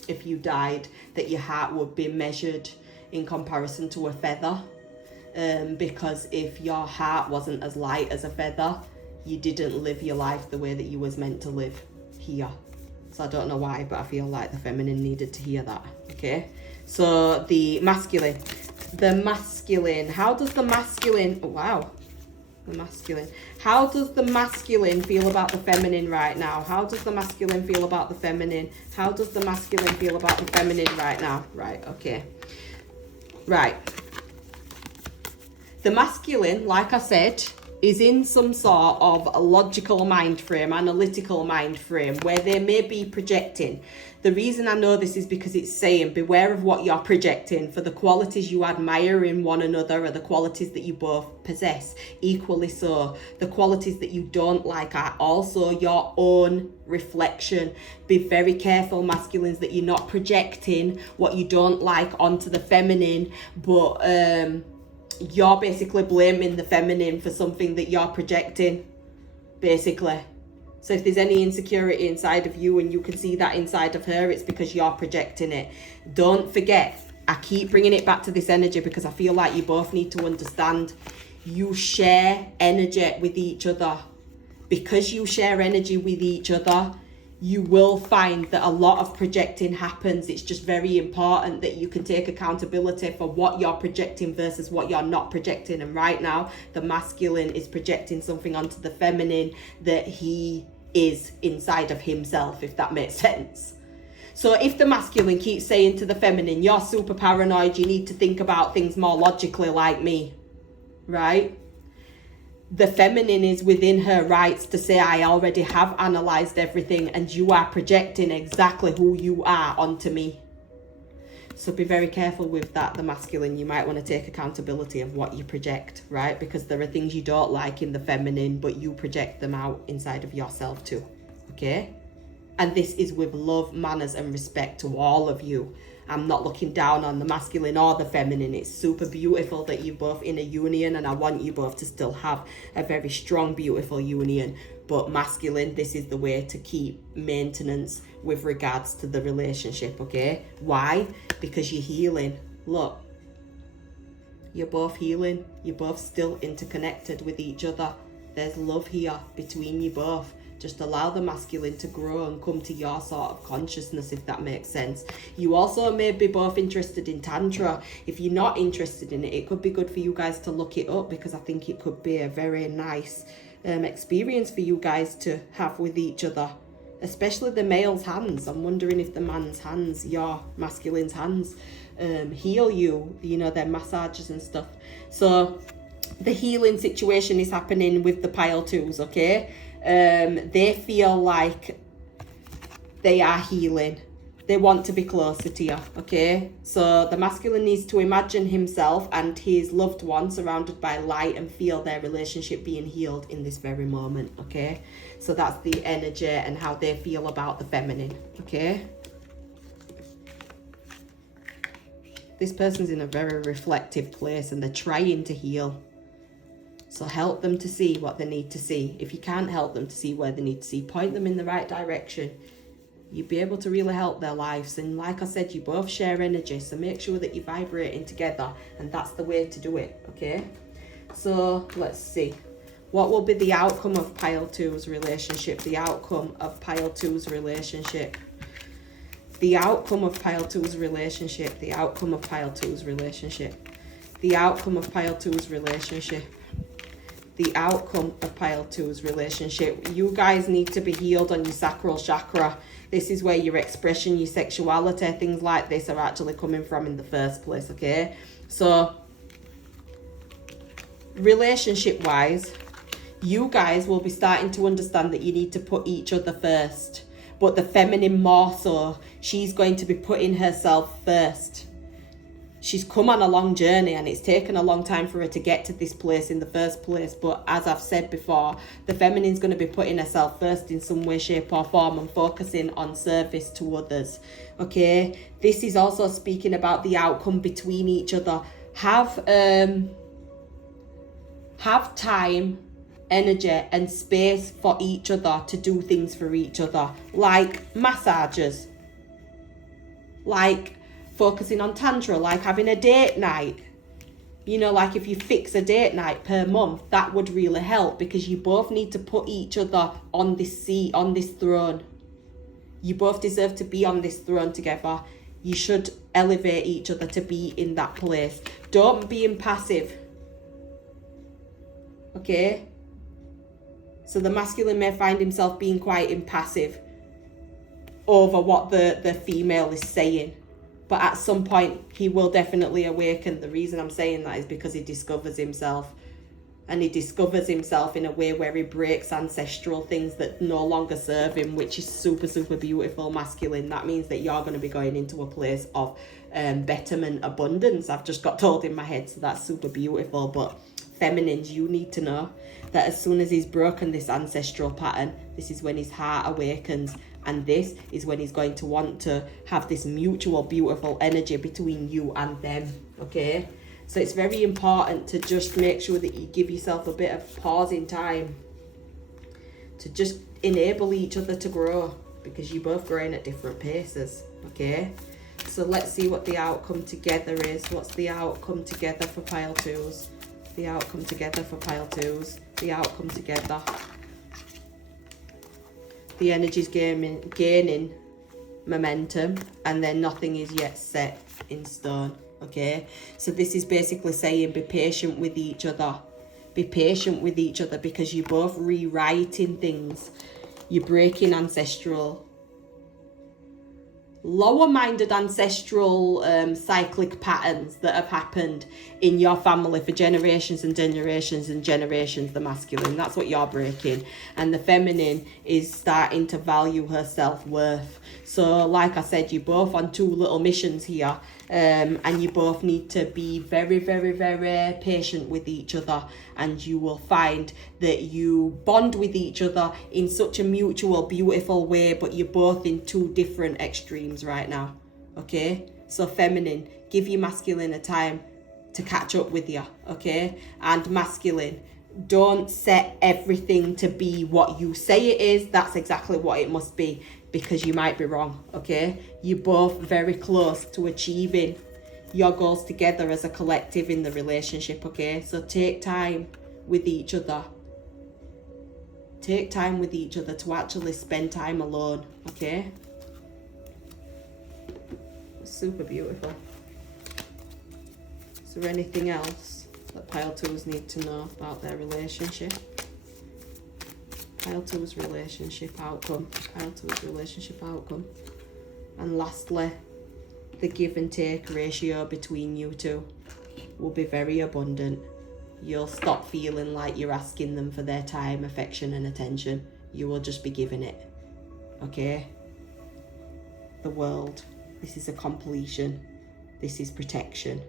if you died, that your heart would be measured in comparison to a feather. Because if your heart wasn't as light as a feather, you didn't live your life the way that you was meant to live here. So I don't know why, but I feel like the feminine needed to hear that, okay? So the masculine. How does the masculine, how does the masculine feel about the feminine right now? How does the masculine feel about the feminine? How does the masculine feel about the feminine right now? Right, okay. Right. The masculine, like I said, is in some sort of a logical mind frame, analytical mind frame, where they may be projecting. The reason I know this is because it's saying, beware of what you're projecting, for the qualities you admire in one another are the qualities that you both possess. Equally so, the qualities that you don't like are also your own reflection. Be very careful, masculines, that you're not projecting what you don't like onto the feminine, but you're basically blaming the feminine for something that you're projecting, basically. So if there's any insecurity inside of you and you can see that inside of her, it's because you're projecting it. Don't forget, I keep bringing it back to this energy because I feel like you both need to understand, you share energy with each other. Because you share energy with each other, you will find that a lot of projecting happens. It's just very important that you can take accountability for what you're projecting versus what you're not projecting. And right now, the masculine is projecting something onto the feminine that he is inside of himself, if that makes sense. So if the masculine keeps saying to the feminine, you're super paranoid, you need to think about things more logically like me, right? The feminine is within her rights to say, I already have analysed everything and you are projecting exactly who you are onto me. So be very careful with that, the masculine. You might want to take accountability of what you project, right? Because there are things you don't like in the feminine, but you project them out inside of yourself too, okay? And this is with love, manners and respect to all of you. I'm not looking down on the masculine or the feminine. It's super beautiful that you're both in a union, and I want you both to still have a very strong, beautiful union. But masculine, this is the way to keep maintenance with regards to the relationship, okay? Why? Because you're healing. Look, you're both healing. You're both still interconnected with each other. There's love here between you both. Just allow the masculine to grow and come to your sort of consciousness, if that makes sense. You also may be both interested in Tantra. If you're not interested in it, it could be good for you guys to look it up, because I think it could be a very nice experience for you guys to have with each other. Especially the male's hands. I'm wondering if the man's hands, your masculine's hands, heal you, you know, their massages and stuff. So the healing situation is happening with the pile twos, okay? They feel like they are healing. They want to be closer to you, okay? So the masculine needs to imagine himself and his loved one surrounded by light and feel their relationship being healed in this very moment, okay? So that's the energy and how they feel about the feminine, okay? This person's in a very reflective place and they're trying to heal. So help them to see what they need to see. If you can't help them to see where they need to see, point them in the right direction. You'll be able to really help their lives. And like I said, you both share energy, so make sure that you're vibrating together, and that's the way to do it, okay? So let's see. What will be the outcome of pile 2's relationship? The outcome of pile 2's relationship. The outcome of pile 2's relationship. The outcome of pile 2's relationship. The outcome of pile 2's relationship. The outcome of pile 2's relationship. You guys need to be healed on your sacral chakra. This is where your expression, your sexuality, things like this are actually coming from in the first place, okay? So, relationship-wise, you guys will be starting to understand that you need to put each other first. But the feminine more so, she's going to be putting herself first. She's come on a long journey and it's taken a long time for her to get to this place in the first place. But as I've said before, the feminine's going to be putting herself first in some way, shape or form and focusing on service to others. Okay, this is also speaking about the outcome between each other. Have time, energy and space for each other to do things for each other. Like massages. Like focusing on tantra, like having a date night. You know, like if you fix a date night per month, that would really help, because you both need to put each other on this seat, on this throne. You both deserve to be on this throne together. You should elevate each other to be in that place. Don't be impassive. Okay? So the masculine may find himself being quite impassive over what the female is saying. But at some point, he will definitely awaken. The reason I'm saying that is because he discovers himself. And he discovers himself in a way where he breaks ancestral things that no longer serve him, which is super, super beautiful, masculine. That means that you're going to be going into a place of betterment, abundance. I've just got told in my head, so that's super beautiful. But feminines, you need to know that as soon as he's broken this ancestral pattern, this is when his heart awakens. And this is when he's going to want to have this mutual, beautiful energy between you and them, okay? So it's very important to just make sure that you give yourself a bit of pause in time to just enable each other to grow, because you're both growing at different paces, okay? So let's see what the outcome together is. What's the outcome together for pile 2s? The outcome together for pile 2s. The outcome together. The energy's gaining momentum, and then nothing is yet set in stone, okay? So this is basically saying be patient with each other. Be patient with each other, because you're both rewriting things. You're breaking ancestral, lower-minded ancestral cyclic patterns that have happened in your family for generations and generations and generations. The masculine, that's what you're breaking, and the feminine is starting to value her self-worth. So like I said, you're both on two little missions here, and you both need to be very, very, very patient with each other, and you will find that you bond with each other in such a mutual, beautiful way, but you're both in two different extremes right now, okay? So feminine, give your masculine a time to catch up with you, okay? And masculine, don't set everything to be what you say it is. That's exactly what it must be, because you might be wrong, okay? You're both very close to achieving your goals together as a collective in the relationship, okay? So take time with each other. Take time with each other to actually spend time alone, okay? Super beautiful. Is there anything else that pile 2s need to know about their relationship? Pile 2's relationship outcome. Pile 2's relationship outcome. And lastly, the give and take ratio between you two will be very abundant. You'll stop feeling like you're asking them for their time, affection and attention. You will just be giving it, okay? the world. This is a completion. This is protection.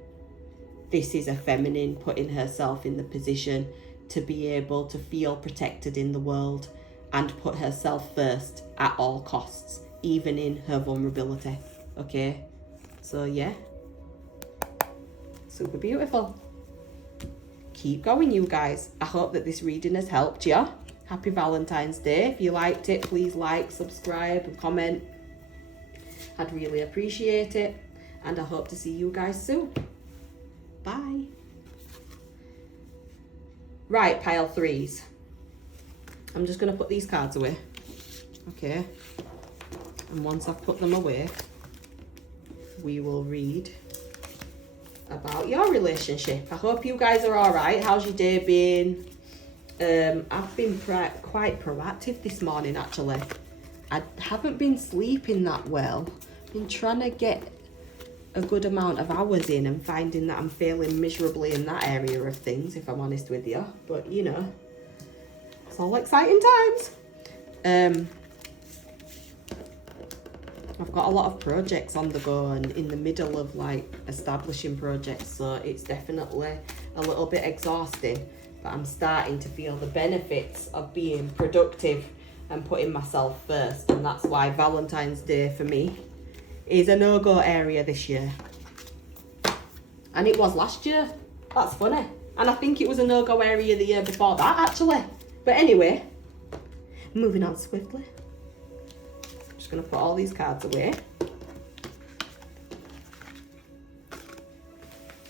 This is a feminine putting herself in the position to be able to feel protected in the world and put herself first at all costs, even in her vulnerability. Okay, so yeah, super beautiful. Keep going, you guys. I hope that this reading has helped you. Happy Valentine's Day. If you liked it, please like, subscribe and comment. I'd really appreciate it. And I hope to see you guys soon. Bye. Right, pile threes. I'm just going to put these cards away. Okay. And once I've put them away, we will read about your relationship. I hope you guys are all right. How's your day been? I've been quite proactive this morning, actually. I haven't been sleeping that well. I've been trying to get a good amount of hours in and finding that I'm failing miserably in that area of things, if I'm honest with you. But, you know, it's all exciting times. I've got a lot of projects on the go and in the middle of like establishing projects, so it's definitely a little bit exhausting, but I'm starting to feel the benefits of being productive and putting myself first, and that's why Valentine's Day for me is a no-go area this year. And it was last year. That's funny. And I think it was a no-go area the year before that, actually. But anyway, moving on swiftly. I'm just going to put all these cards away.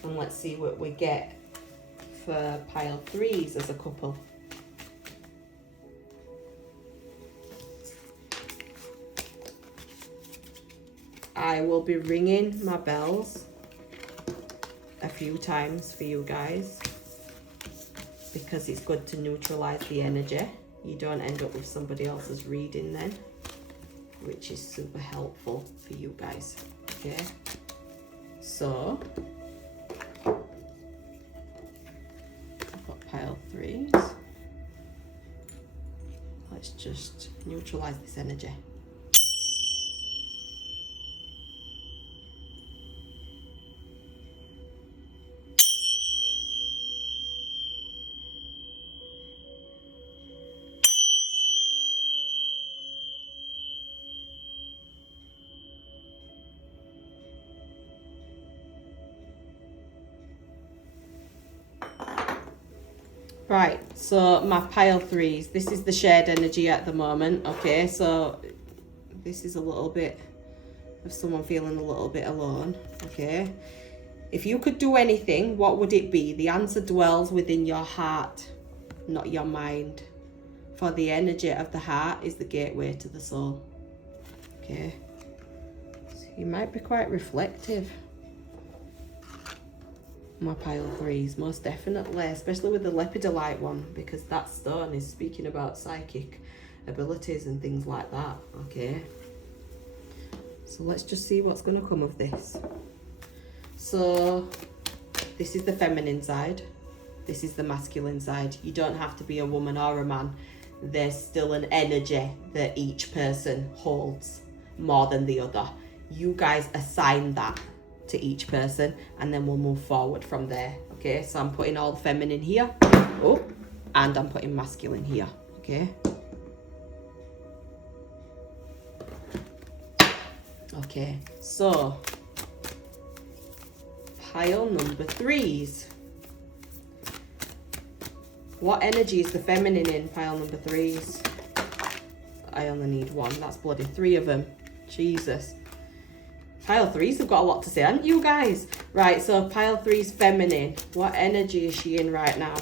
And let's see what we get for pile threes as a couple. I will be ringing my bells a few times for you guys because it's good to neutralize the energy. You don't end up with somebody else's reading then, which is super helpful for you guys. Okay, so I've got pile threes. Let's just neutralize this energy. Right, so my pile threes, this is the shared energy at the moment, okay? So this is a little bit of someone feeling a little bit alone, okay? If you could do anything, what would it be? The answer dwells within your heart, not your mind. For the energy of the heart is the gateway to the soul, okay? So you might be quite reflective. My pile threes, most definitely, especially with the lepidolite one, because that stone is speaking about psychic abilities and things like that. Okay, so let's just see what's going to come of this. So this is the feminine side, this is the masculine side. You don't have to be a woman or a man. There's still an energy that each person holds more than the other. You guys assign that to each person and then we'll move forward from there. Okay, so I'm putting all the feminine here, oh, and I'm putting masculine here. Okay, okay, so pile number threes, what energy is the feminine in pile number threes? I only need one. That's bloody three of them. Jesus. Pile threes have got a lot to say, haven't you guys? Right, so pile three's feminine. What energy is she in right now?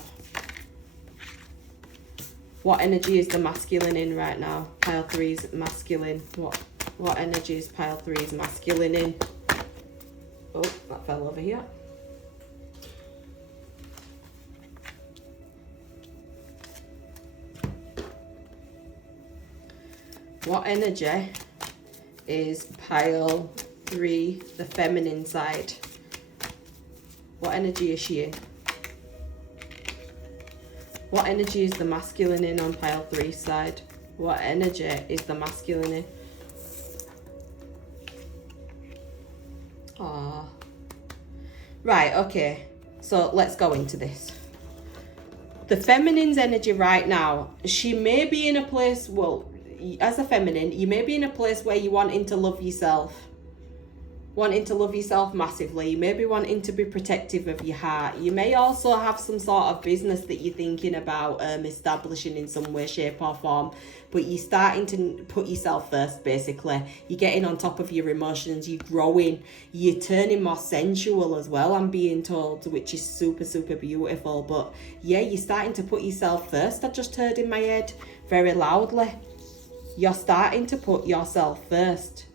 What energy is the masculine in right now? Pile three's masculine. What energy is pile three's masculine in? Oh, that fell over here. What energy is pile three, the feminine side? What energy is she in? What energy is the masculine in on pile three side? What energy is the masculine in? Aww. Right, okay. So let's go into this. The feminine's energy right now, she may be in a place, well, as a feminine, you may be in a place where you're wanting to love yourself. Wanting to love yourself massively. You may be wanting to be protective of your heart. You may also have some sort of business that you're thinking about establishing in some way, shape or form. But you're starting to put yourself first, basically. You're getting on top of your emotions. You're growing. You're turning more sensual as well, I'm being told, which is super, super beautiful. But yeah, you're starting to put yourself first. I just heard in my head very loudly. You're starting to put yourself first,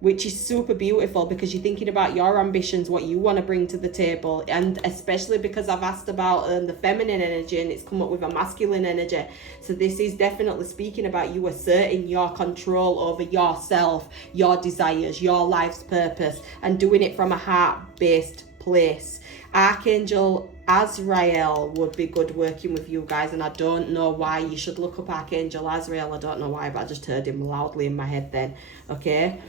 which is super beautiful because you're thinking about your ambitions, what you want to bring to the table. And especially because I've asked about the feminine energy and it's come up with a masculine energy. So this is definitely speaking about you asserting your control over yourself, your desires, your life's purpose, and doing it from a heart-based place. Archangel Azrael would be good working with you guys, and I don't know why. You should look up Archangel Azrael. I don't know why, but I just heard him loudly in my head then. Okay.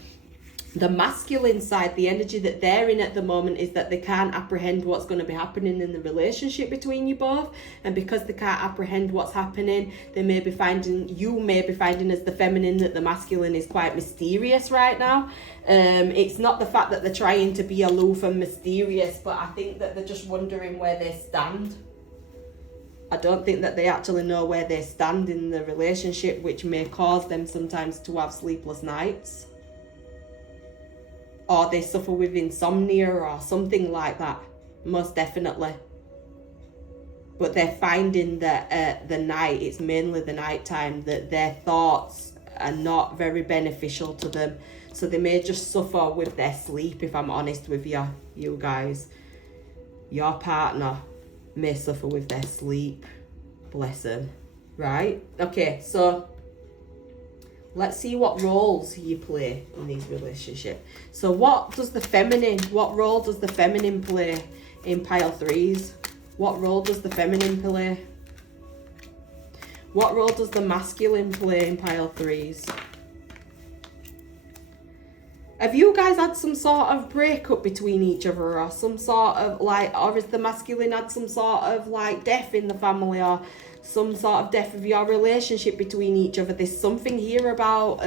The masculine side, the energy that they're in at the moment is that they can't apprehend what's going to be happening in the relationship between you both. And because they can't apprehend what's happening, you may be finding as the feminine that the masculine is quite mysterious right now. It's not the fact that they're trying to be aloof and mysterious, but I think that they're just wondering where they stand. I don't think that they actually know where they stand in the relationship, which may cause them sometimes to have sleepless nights. Or they suffer with insomnia or something like that, most definitely. But they're finding that at the night, it's mainly the night time, that their thoughts are not very beneficial to them. So they may just suffer with their sleep, if I'm honest with you guys. Your partner may suffer with their sleep. Bless them. Right? Okay, so let's see what roles you play in these relationships. So what role does the feminine play in pile threes? What role does the feminine play? What role does the masculine play in pile threes? Have you guys had some sort of breakup between each other, or some sort of or has the masculine had some sort of death in the family, or some sort of death of your relationship between each other? There's something here about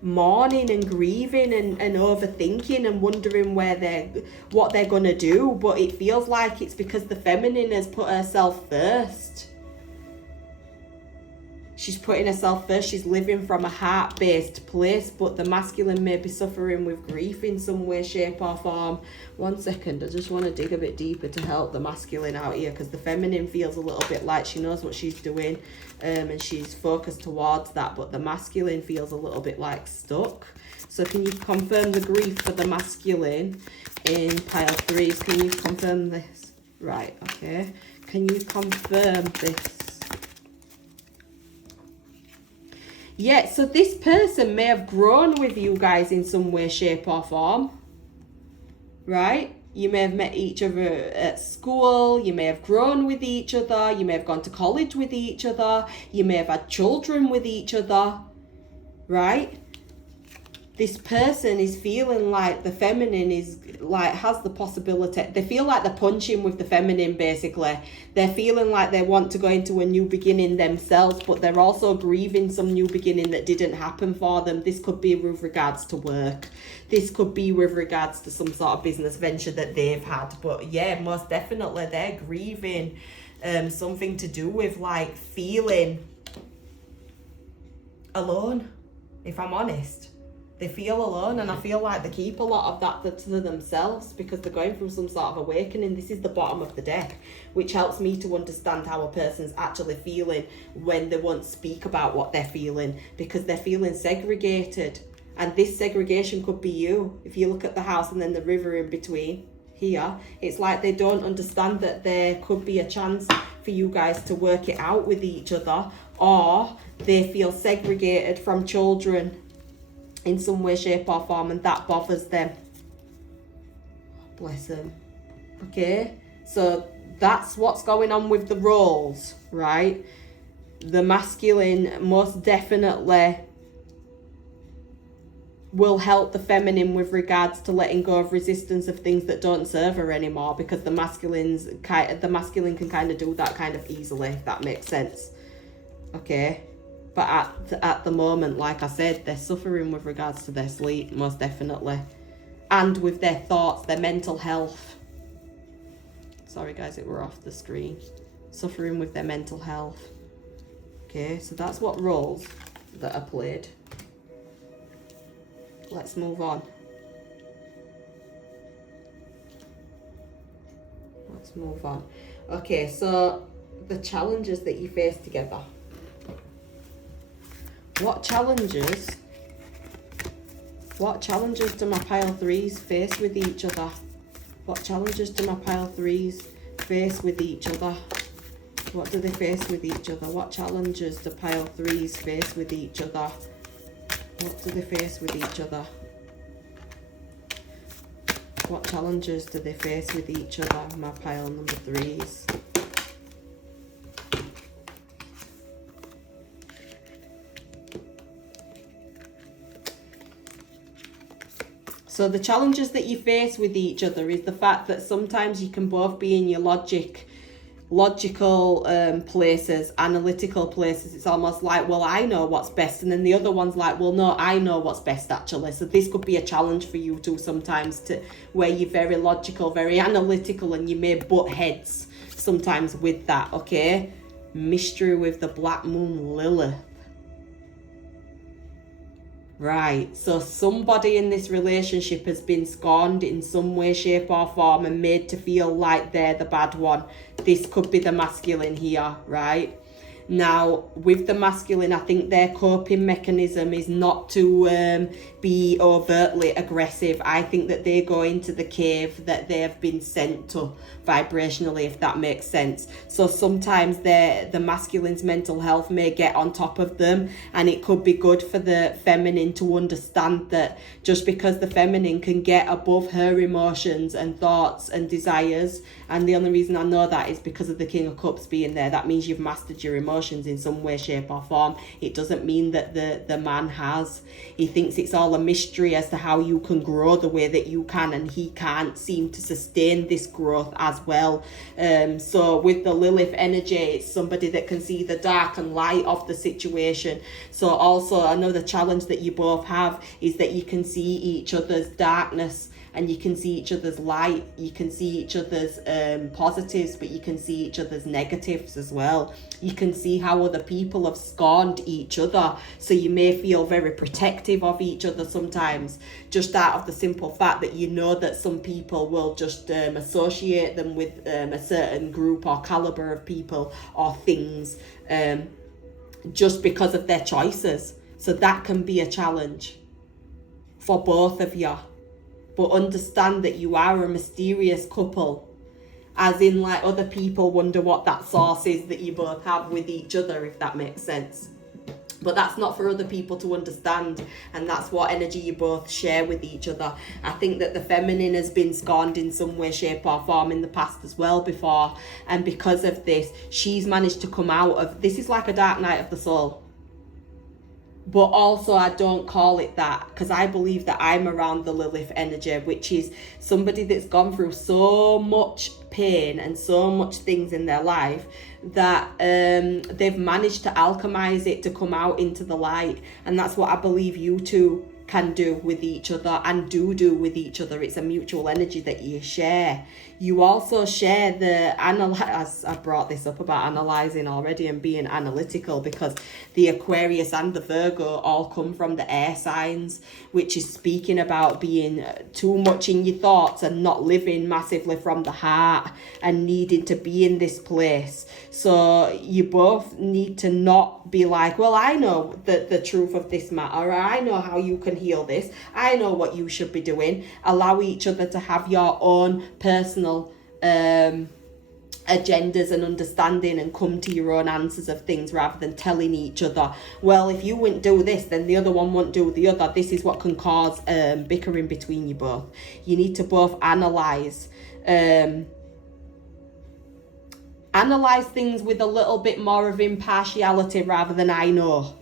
mourning and grieving and overthinking and wondering what they're gonna do, but it feels like it's because the feminine has put herself first. She's putting herself first. She's living from a heart-based place, but the masculine may be suffering with grief in some way, shape or form. 1 second, I just want to dig a bit deeper to help the masculine out here, because the feminine feels a little bit like she knows what she's doing and she's focused towards that, but the masculine feels a little bit like stuck. So can you confirm the grief for the masculine in pile threes? Can you confirm this? Right, okay. Can you confirm this? Yeah, so this person may have grown with you guys in some way, shape or form, right? You may have met each other at school, you may have grown with each other, you may have gone to college with each other, you may have had children with each other, right? This person is feeling like the feminine is has the possibility. They feel like they're punching with the feminine, basically. They're feeling like they want to go into a new beginning themselves, but they're also grieving some new beginning that didn't happen for them. This could be with regards to work. This could be with regards to some sort of business venture that they've had. But yeah, most definitely they're grieving something to do with feeling alone, if I'm honest. They feel alone, and I feel like they keep a lot of that to themselves because they're going through some sort of awakening. This is the bottom of the deck, which helps me to understand how a person's actually feeling when they won't speak about what they're feeling, because they're feeling segregated. And this segregation could be you. If you look at the house and then the river in between here, it's like they don't understand that there could be a chance for you guys to work it out with each other, or they feel segregated from children in some way, shape or form, and that bothers them. Bless them. Okay, so that's what's going on with the roles, right? The masculine most definitely will help the feminine with regards to letting go of resistance of things that don't serve her anymore, because the masculine can kind of do that kind of easily, if that makes sense. Okay, but at the moment, like I said, they're suffering with regards to their sleep, most definitely, and with their thoughts, their mental health. Sorry guys, it were off the screen. Suffering with their mental health. Okay, so that's what roles that are played. Let's move on. Let's move on. Okay, so the challenges that you face together. What challenges do my pile threes face with each other? What challenges do my pile threes face with each other? What do they face with each other? What challenges do pile threes face with each other? What do they face with each other? What challenges do they face with each other, my pile number threes? So the challenges that you face with each other is the fact that sometimes you can both be in your logical places, analytical places. It's almost like, well, I know what's best, and then the other one's like, well, no, I know what's best actually. So this could be a challenge for you too sometimes, to where you're very logical, very analytical, and you may butt heads sometimes with that. Okay, mystery with the black moon Lilith. Right, so somebody in this relationship has been scorned in some way, shape or form, and made to feel like they're the bad one. This could be the masculine here, right? Now, with the masculine, I think their coping mechanism is not to be overtly aggressive. I think that they go into the cave that they have been sent to vibrationally, if that makes sense. So sometimes the masculine's mental health may get on top of them, and it could be good for the feminine to understand that just because the feminine can get above her emotions and thoughts and desires, and the only reason I know that is because of the King of Cups being there, that means you've mastered your emotions in some way, shape or form. It doesn't mean that the man has. He thinks it's all a mystery as to how you can grow the way that you can, and he can't seem to sustain this growth as well. So with the Lilith energy, it's somebody that can see the dark and light of the situation. So also another challenge that you both have is that you can see each other's darkness, and you can see each other's light, you can see each other's positives, but you can see each other's negatives as well. You can see how other people have scorned each other, so you may feel very protective of each other sometimes, just out of the simple fact that you know that some people will just associate them with a certain group or caliber of people or things, just because of their choices. So that can be a challenge for both of you. But understand that you are a mysterious couple, as in like other people wonder what that source is that you both have with each other, if that makes sense. But that's not for other people to understand, and that's what energy you both share with each other. I think that the feminine has been scorned in some way, shape or form in the past as well before, and because of this, she's managed to come out of, this is like a dark night of the soul. But also I don't call it that, because I believe that I'm around the Lilith energy, which is somebody that's gone through so much pain and so much things in their life that they've managed to alchemize it to come out into the light. And that's what I believe you two can do with each other and do with each other. It's a mutual energy that you share. You also share the as I brought this up about analyzing already and being analytical, because the Aquarius and the Virgo all come from the air signs, which is speaking about being too much in your thoughts and not living massively from the heart and needing to be in this place. So you both need to not be like, well, I know the truth of this matter, or I know how you can heal this, I know what you should be doing. Allow each other to have your own personal agendas and understanding, and come to your own answers of things, rather than telling each other, well, if you wouldn't do this, then the other one won't do the other. This is what can cause bickering between you both. You need to both analyze things with a little bit more of impartiality rather than I know.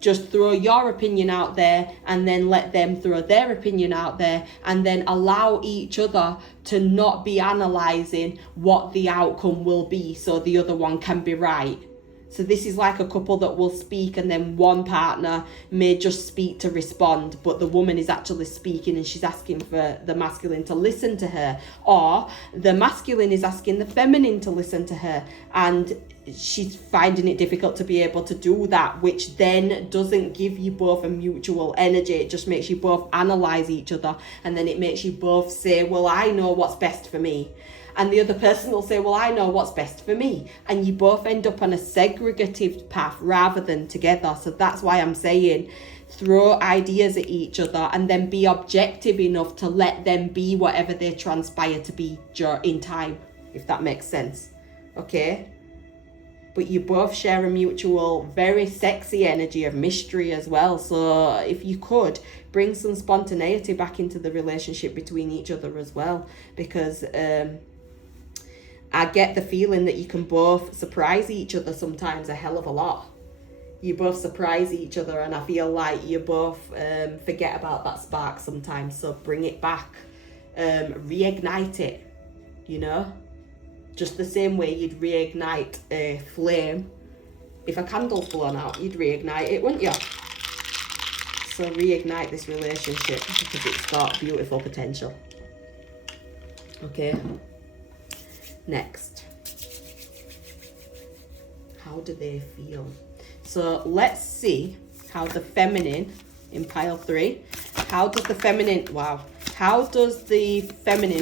just throw your opinion out there and then let them throw their opinion out there, and then allow each other to not be analysing what the outcome will be so the other one can be right. So this is like a couple that will speak, and then one partner may just speak to respond, but the woman is actually speaking and she's asking for the masculine to listen to her, or the masculine is asking the feminine to listen to her, and she's finding it difficult to be able to do that, which then doesn't give you both a mutual energy. It just makes you both analyse each other, and then it makes you both say, well, I know what's best for me. And the other person will say, well, I know what's best for me. And you both end up on a segregative path rather than together. So that's why I'm saying throw ideas at each other and then be objective enough to let them be whatever they transpire to be in time, if that makes sense. Okay? But you both share a mutual, very sexy energy of mystery as well. So if you could, bring some spontaneity back into the relationship between each other as well. Because I get the feeling that you can both surprise each other sometimes a hell of a lot. You both surprise each other, and I feel like you both forget about that spark sometimes. So bring it back, reignite it, you know? Just the same way you'd reignite a flame. If a candle's blown out, you'd reignite it, wouldn't you? So reignite this relationship because it's got beautiful potential. Okay. Next, how do they feel? So let's see how the feminine in pile 3, how does the feminine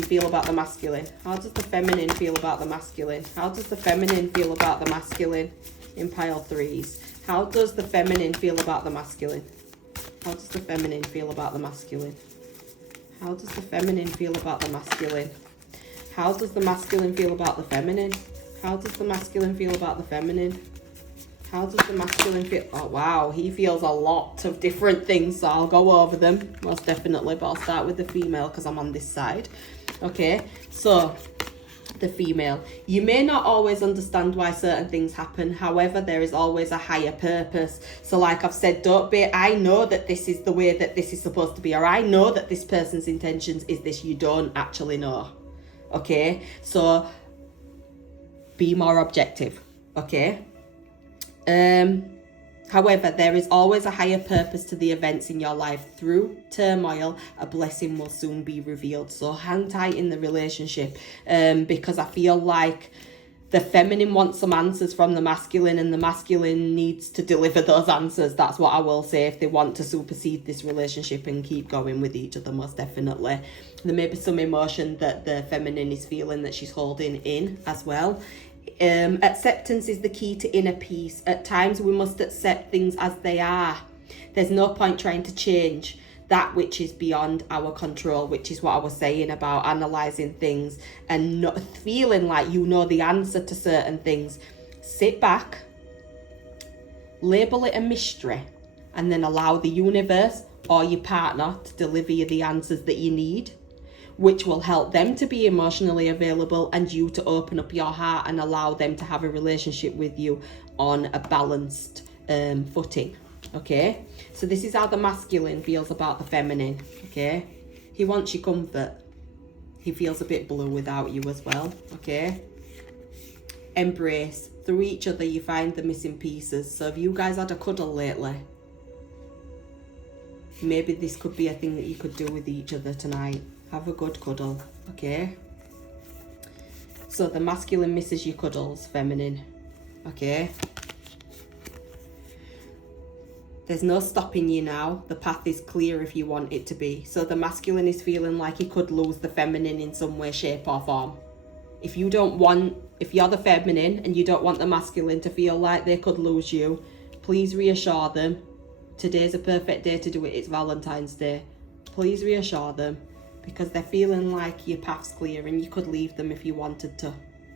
feel about the masculine? How does the feminine feel about the masculine? How does the feminine feel about the masculine in pile 3s? How does the feminine feel about the masculine? How does the feminine feel about the masculine? How does the feminine feel about the masculine? How does the masculine feel about the feminine? How does the masculine feel about the feminine? How does the masculine feel? Oh, wow. He feels a lot of different things, so I'll go over them most definitely, but I'll start with the female because I'm on this side. Okay, so the female. You may not always understand why certain things happen. However, there is always a higher purpose. So like I've said, don't be, I know that this is the way that this is supposed to be, or I know that this person's intentions is this. You don't actually know. Okay, so be more objective. Okay. However, there is always a higher purpose to the events in your life. Through turmoil, a blessing will soon be revealed. So hang tight in the relationship, because I feel like the feminine wants some answers from the masculine, and the masculine needs to deliver those answers. That's what I will say if they want to supersede this relationship and keep going with each other, most definitely. There may be some emotion that the feminine is feeling that she's holding in as well. Acceptance is the key to inner peace. At times we must accept things as they are. There's no point trying to change that which is beyond our control, which is what I was saying about analysing things and not feeling like you know the answer to certain things. Sit back, label it a mystery, and then allow the universe or your partner to deliver you the answers that you need, which will help them to be emotionally available and you to open up your heart and allow them to have a relationship with you on a balanced footing. Okay, so this is how the masculine feels about the feminine. Okay, he wants your comfort. He feels a bit blue without you as well. Okay, embrace. Through each other you find the missing pieces. So if you guys had a cuddle lately, maybe this could be a thing that you could do with each other tonight. Have a good cuddle. Okay, so the masculine misses your cuddles, feminine. Okay, there's no stopping you now. The path is clear if you want it to be. So the masculine is feeling like he could lose the feminine in some way, shape or form. If you're the feminine and you don't want the masculine to feel like they could lose you, please reassure them. Today's a perfect day to do it. It's Valentine's Day. Please reassure them, because they're feeling like your path's clear and you could leave them if you wanted to.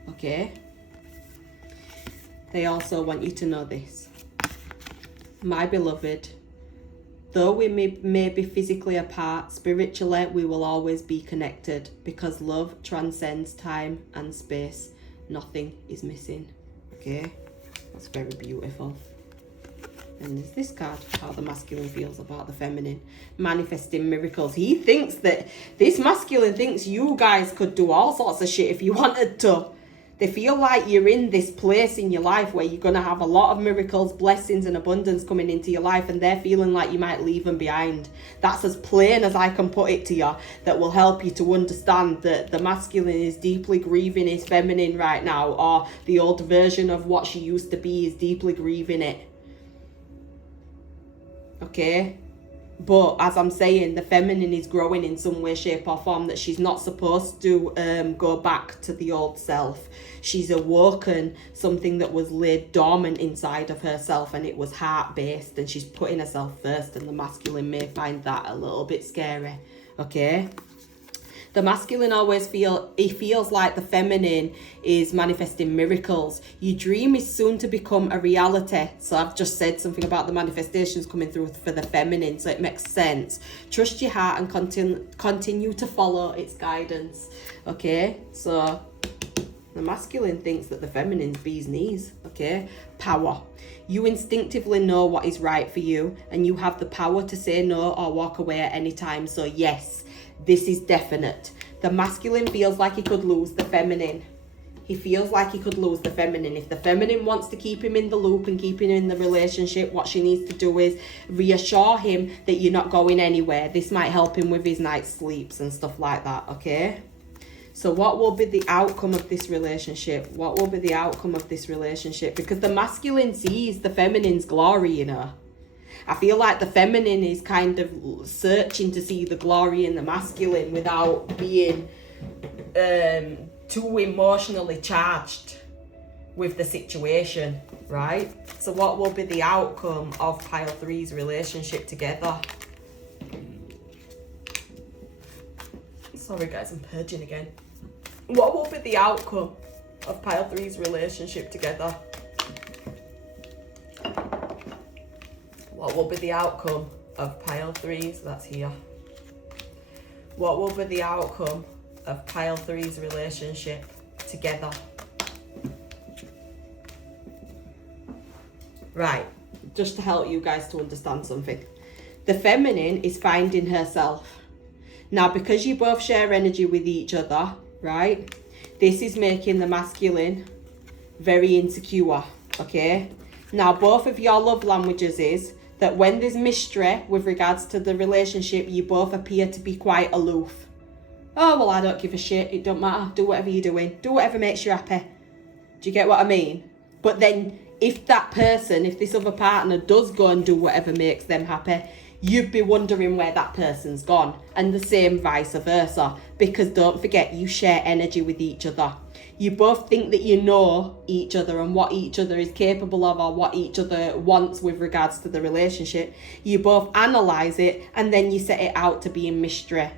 Okay? They also want you to know this. My beloved, though we may be physically apart, spiritually we will always be connected, because love transcends time and space. Nothing is missing. Okay? That's very beautiful. And there's this card, how the masculine feels about the feminine. Manifesting miracles. He thinks that, this masculine thinks you guys could do all sorts of shit if you wanted to. They feel like you're in this place in your life where you're going to have a lot of miracles, blessings and abundance coming into your life, and they're feeling like you might leave them behind. That's as plain as I can put it to you, that will help you to understand that the masculine is deeply grieving his feminine right now, or the old version of what she used to be is deeply grieving it. Okay? But as I'm saying, the feminine is growing in some way, shape or form, that she's not supposed to go back to the old self. She's awoken something that was laid dormant inside of herself, and it was heart-based, and she's putting herself first, and the masculine may find that a little bit scary. Okay? The masculine always feels like the feminine is manifesting miracles. Your dream is soon to become a reality. So I've just said something about the manifestations coming through for the feminine, so it makes sense. Trust your heart and continue to follow its guidance. Okay, so the masculine thinks that the feminine's bee's knees. Okay, power. You instinctively know what is right for you, and you have the power to say no or walk away at any time. So yes, this is definite. The masculine feels like he could lose the feminine. He feels like he could lose the feminine. If the feminine wants to keep him in the loop and keep him in the relationship, what she needs to do is reassure him that you're not going anywhere. This might help him with his night sleeps and stuff like that, okay? So what will be the outcome of this relationship? What will be the outcome of this relationship? Because the masculine sees the feminine's glory in her. I feel like the feminine is kind of searching to see the glory in the masculine without being too emotionally charged with the situation, right? So what will be the outcome of pile three's relationship together? Sorry guys, I'm purging again. What will be the outcome of pile three's relationship together? What will be the outcome of pile three? So that's here. What will be the outcome of pile three's relationship together? Right, just to help you guys to understand something. The feminine is finding herself. Now, because you both share energy with each other, right? This is making the masculine very insecure, okay? Now, both of your love languages is that when there's mystery with regards to the relationship, you both appear to be quite aloof. Oh, well, I don't give a shit. It don't matter. Do whatever you're doing. Do whatever makes you happy. Do you get what I mean? But then if that person, if this other partner does go and do whatever makes them happy, you'd be wondering where that person's gone. And the same vice versa. Because don't forget, you share energy with each other. You both think that you know each other and what each other is capable of or what each other wants with regards to the relationship. You both analyse it and then you set it out to be in mystery.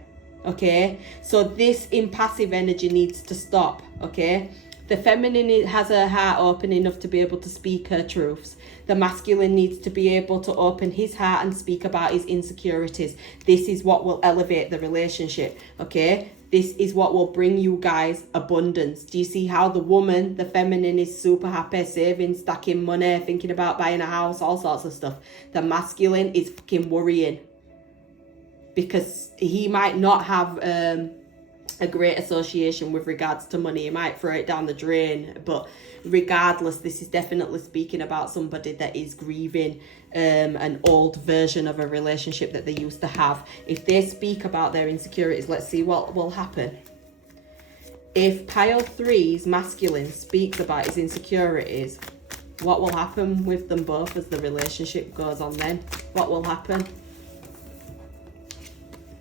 Okay? So this impassive energy needs to stop. Okay? The feminine has her heart open enough to be able to speak her truths. The masculine needs to be able to open his heart and speak about his insecurities. This is what will elevate the relationship. Okay? This is what will bring you guys abundance. Do you see how the woman, the feminine, is super happy, saving, stacking money, thinking about buying a house, all sorts of stuff. The masculine is fucking worrying. Because he might not have a great association with regards to money. He might throw it down the drain. But regardless, this is definitely speaking about somebody that is grieving an old version of a relationship that they used to have. If they speak about their insecurities, let's see what will happen. If pile three's masculine speaks about his insecurities, what will happen with them both as the relationship goes on then? What will happen?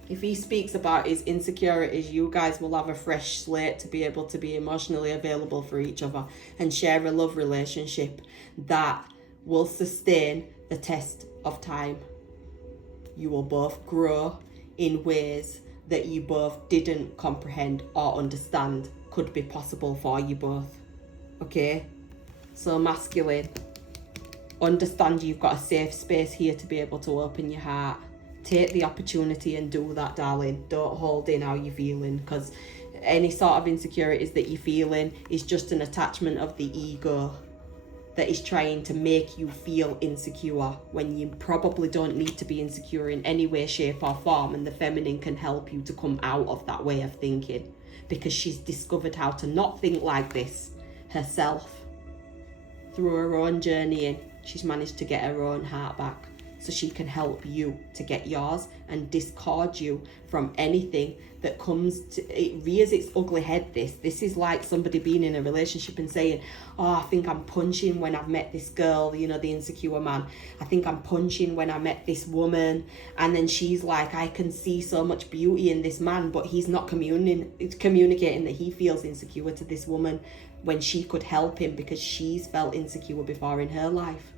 If he speaks about his insecurities, you guys will have a fresh slate to be able to be emotionally available for each other and share a love relationship that will sustain the test of time. You will both grow in ways that you both didn't comprehend or understand could be possible for you both. Okay? So masculine, understand you've got a safe space here to be able to open your heart. Take the opportunity and do that, darling. Don't hold in how you're feeling, because any sort of insecurities that you're feeling is just an attachment of the ego. that is trying to make you feel insecure when you probably don't need to be insecure in any way, shape or form, and the feminine can help you to come out of that way of thinking, because she's discovered how to not think like this herself. Through her own journeying, she's managed to get her own heart back, so she can help you to get yours and discord you from anything that comes to, it rears its ugly head. This is like somebody being in a relationship and saying, oh, I think I'm punching when I've met this girl, you know, the insecure man. I think I'm punching when I met this woman. And then she's like, I can see so much beauty in this man, but he's not communicating that he feels insecure to this woman when she could help him because she's felt insecure before in her life,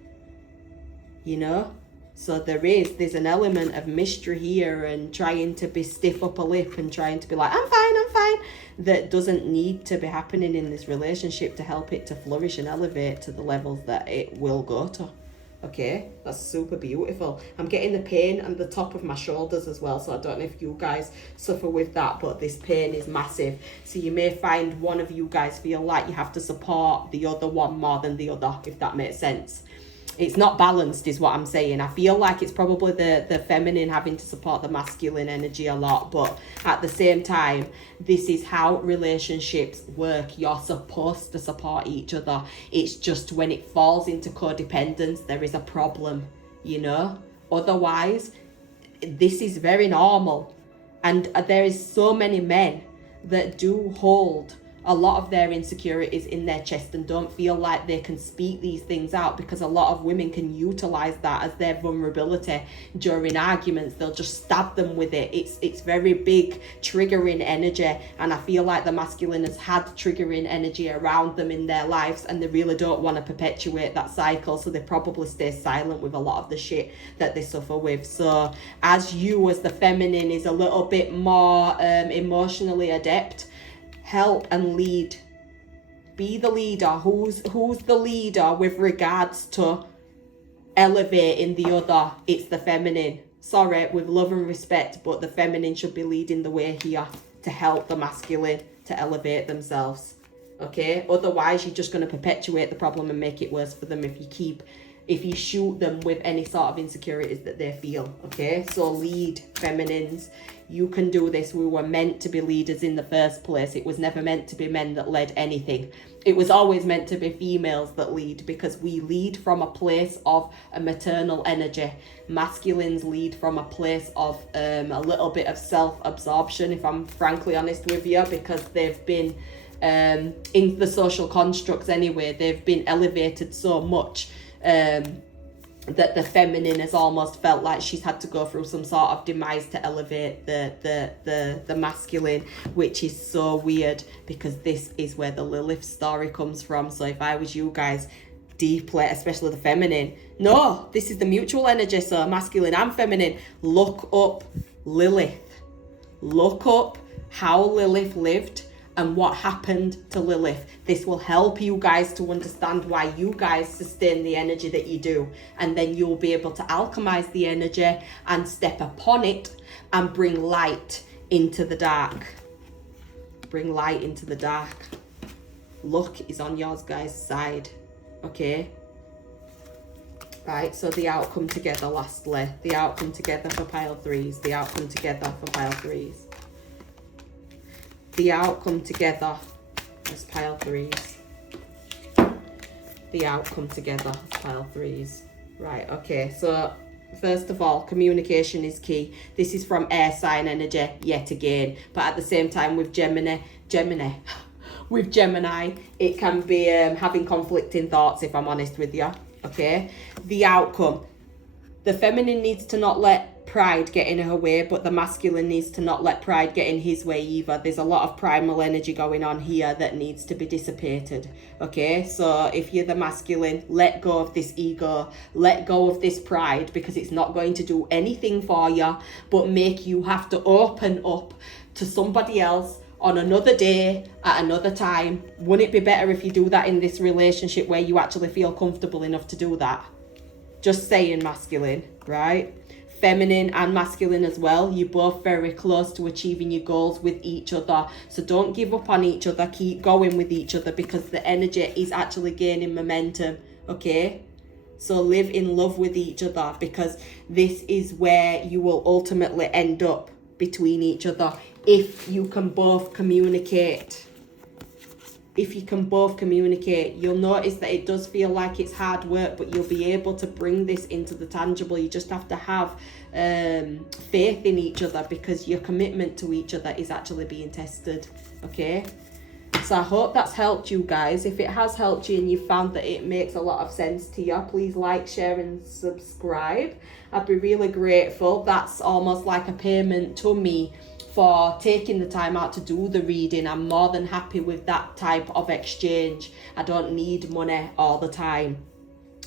you know? So there's an element of mystery here, and trying to be stiff upper lip and trying to be like, I'm fine, that doesn't need to be happening in this relationship to help it to flourish and elevate to the levels that it will go to. Okay, that's super beautiful. I'm getting the pain on the top of my shoulders as well, so I don't know if you guys suffer with that, but this pain is massive. So you may find one of you guys feel like you have to support the other one more than the other, if that makes sense. It's not balanced is what I'm saying. I feel like it's probably the feminine having to support the masculine energy a lot, but at the same time, this is how relationships work. You're supposed to support each other. It's just when it falls into codependence, there is a problem, you know? Otherwise, this is very normal. And there is so many men that do hold a lot of their insecurities in their chest and don't feel like they can speak these things out, because a lot of women can utilize that as their vulnerability during arguments. They'll just stab them with it. It's very big triggering energy, and I feel like the masculine has had triggering energy around them in their lives, and they really don't want to perpetuate that cycle, so they probably stay silent with a lot of the shit that they suffer with. So as the feminine is a little bit more emotionally adept, help and lead. Be the leader. Who's the leader with regards to elevating the other? It's the feminine. Sorry, with love and respect, but the feminine should be leading the way here to help the masculine to elevate themselves. Okay? Otherwise, you're just going to perpetuate the problem and make it worse for them if you shoot them with any sort of insecurities that they feel. Okay? So lead, feminines. You can do this. We were meant to be leaders in the first place. It was never meant to be men that led anything. It was always meant to be females that lead, because we lead from a place of a maternal energy. Masculines lead from a place of a little bit of self-absorption, if I'm frankly honest with you, because they've been in the social constructs anyway, they've been elevated so much that the feminine has almost felt like she's had to go through some sort of demise to elevate the masculine, which is so weird, because this is where the Lilith story comes from. So if I was you guys, deeply, especially the feminine, no, this is the mutual energy, so masculine and feminine, look up Lilith. Look up how Lilith lived and what happened to Lilith. This will help you guys to understand why you guys sustain the energy that you do, and then you'll be able to alchemize the energy and step upon it and bring light into the dark. Bring light into the dark. Luck is on yours guys' side. Okay? Right, so the outcome together lastly. The outcome together for pile threes. The outcome together for pile threes. The outcome together as pile threes. The outcome together as pile threes. Right, okay, so first of all, communication is key. This is from air sign energy yet again, but at the same time with Gemini, it can be having conflicting thoughts, if I'm honest with you. Okay, the outcome. The feminine needs to not let pride get in her way, but the masculine needs to not let pride get in his way either. There's a lot of primal energy going on here that needs to be dissipated. Okay, so if you're the masculine, let go of this ego, let go of this pride, because it's not going to do anything for you but make you have to open up to somebody else on another day, at another time. Wouldn't it be better if you do that in this relationship where you actually feel comfortable enough to do that? Just saying, masculine, right? Feminine and masculine as well. You're both very close to achieving your goals with each other. So don't give up on each other. Keep going with each other, because the energy is actually gaining momentum. okay? So live in love with each other, because this is where you will ultimately end up between each other if you can both communicate. If you can both communicate, you'll notice that it does feel like it's hard work, but you'll be able to bring this into the tangible. You just have to have faith in each other, because your commitment to each other is actually being tested, okay? So I hope that's helped you guys. If it has helped you and you found that it makes a lot of sense to you, please like, share and subscribe. I'd be really grateful. That's almost like a payment to me for taking the time out to do the reading. I'm more than happy with that type of exchange. I don't need money all the time.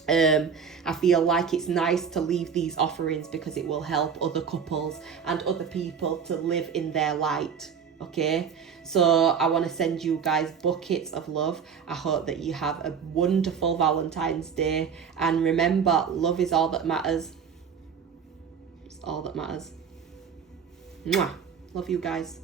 I feel like it's nice to leave these offerings because it will help other couples and other people to live in their light, okay? So I want to send you guys buckets of love. I hope that you have a wonderful Valentine's Day, and remember, love is all that matters. It's all that matters. Mwah. Love you guys.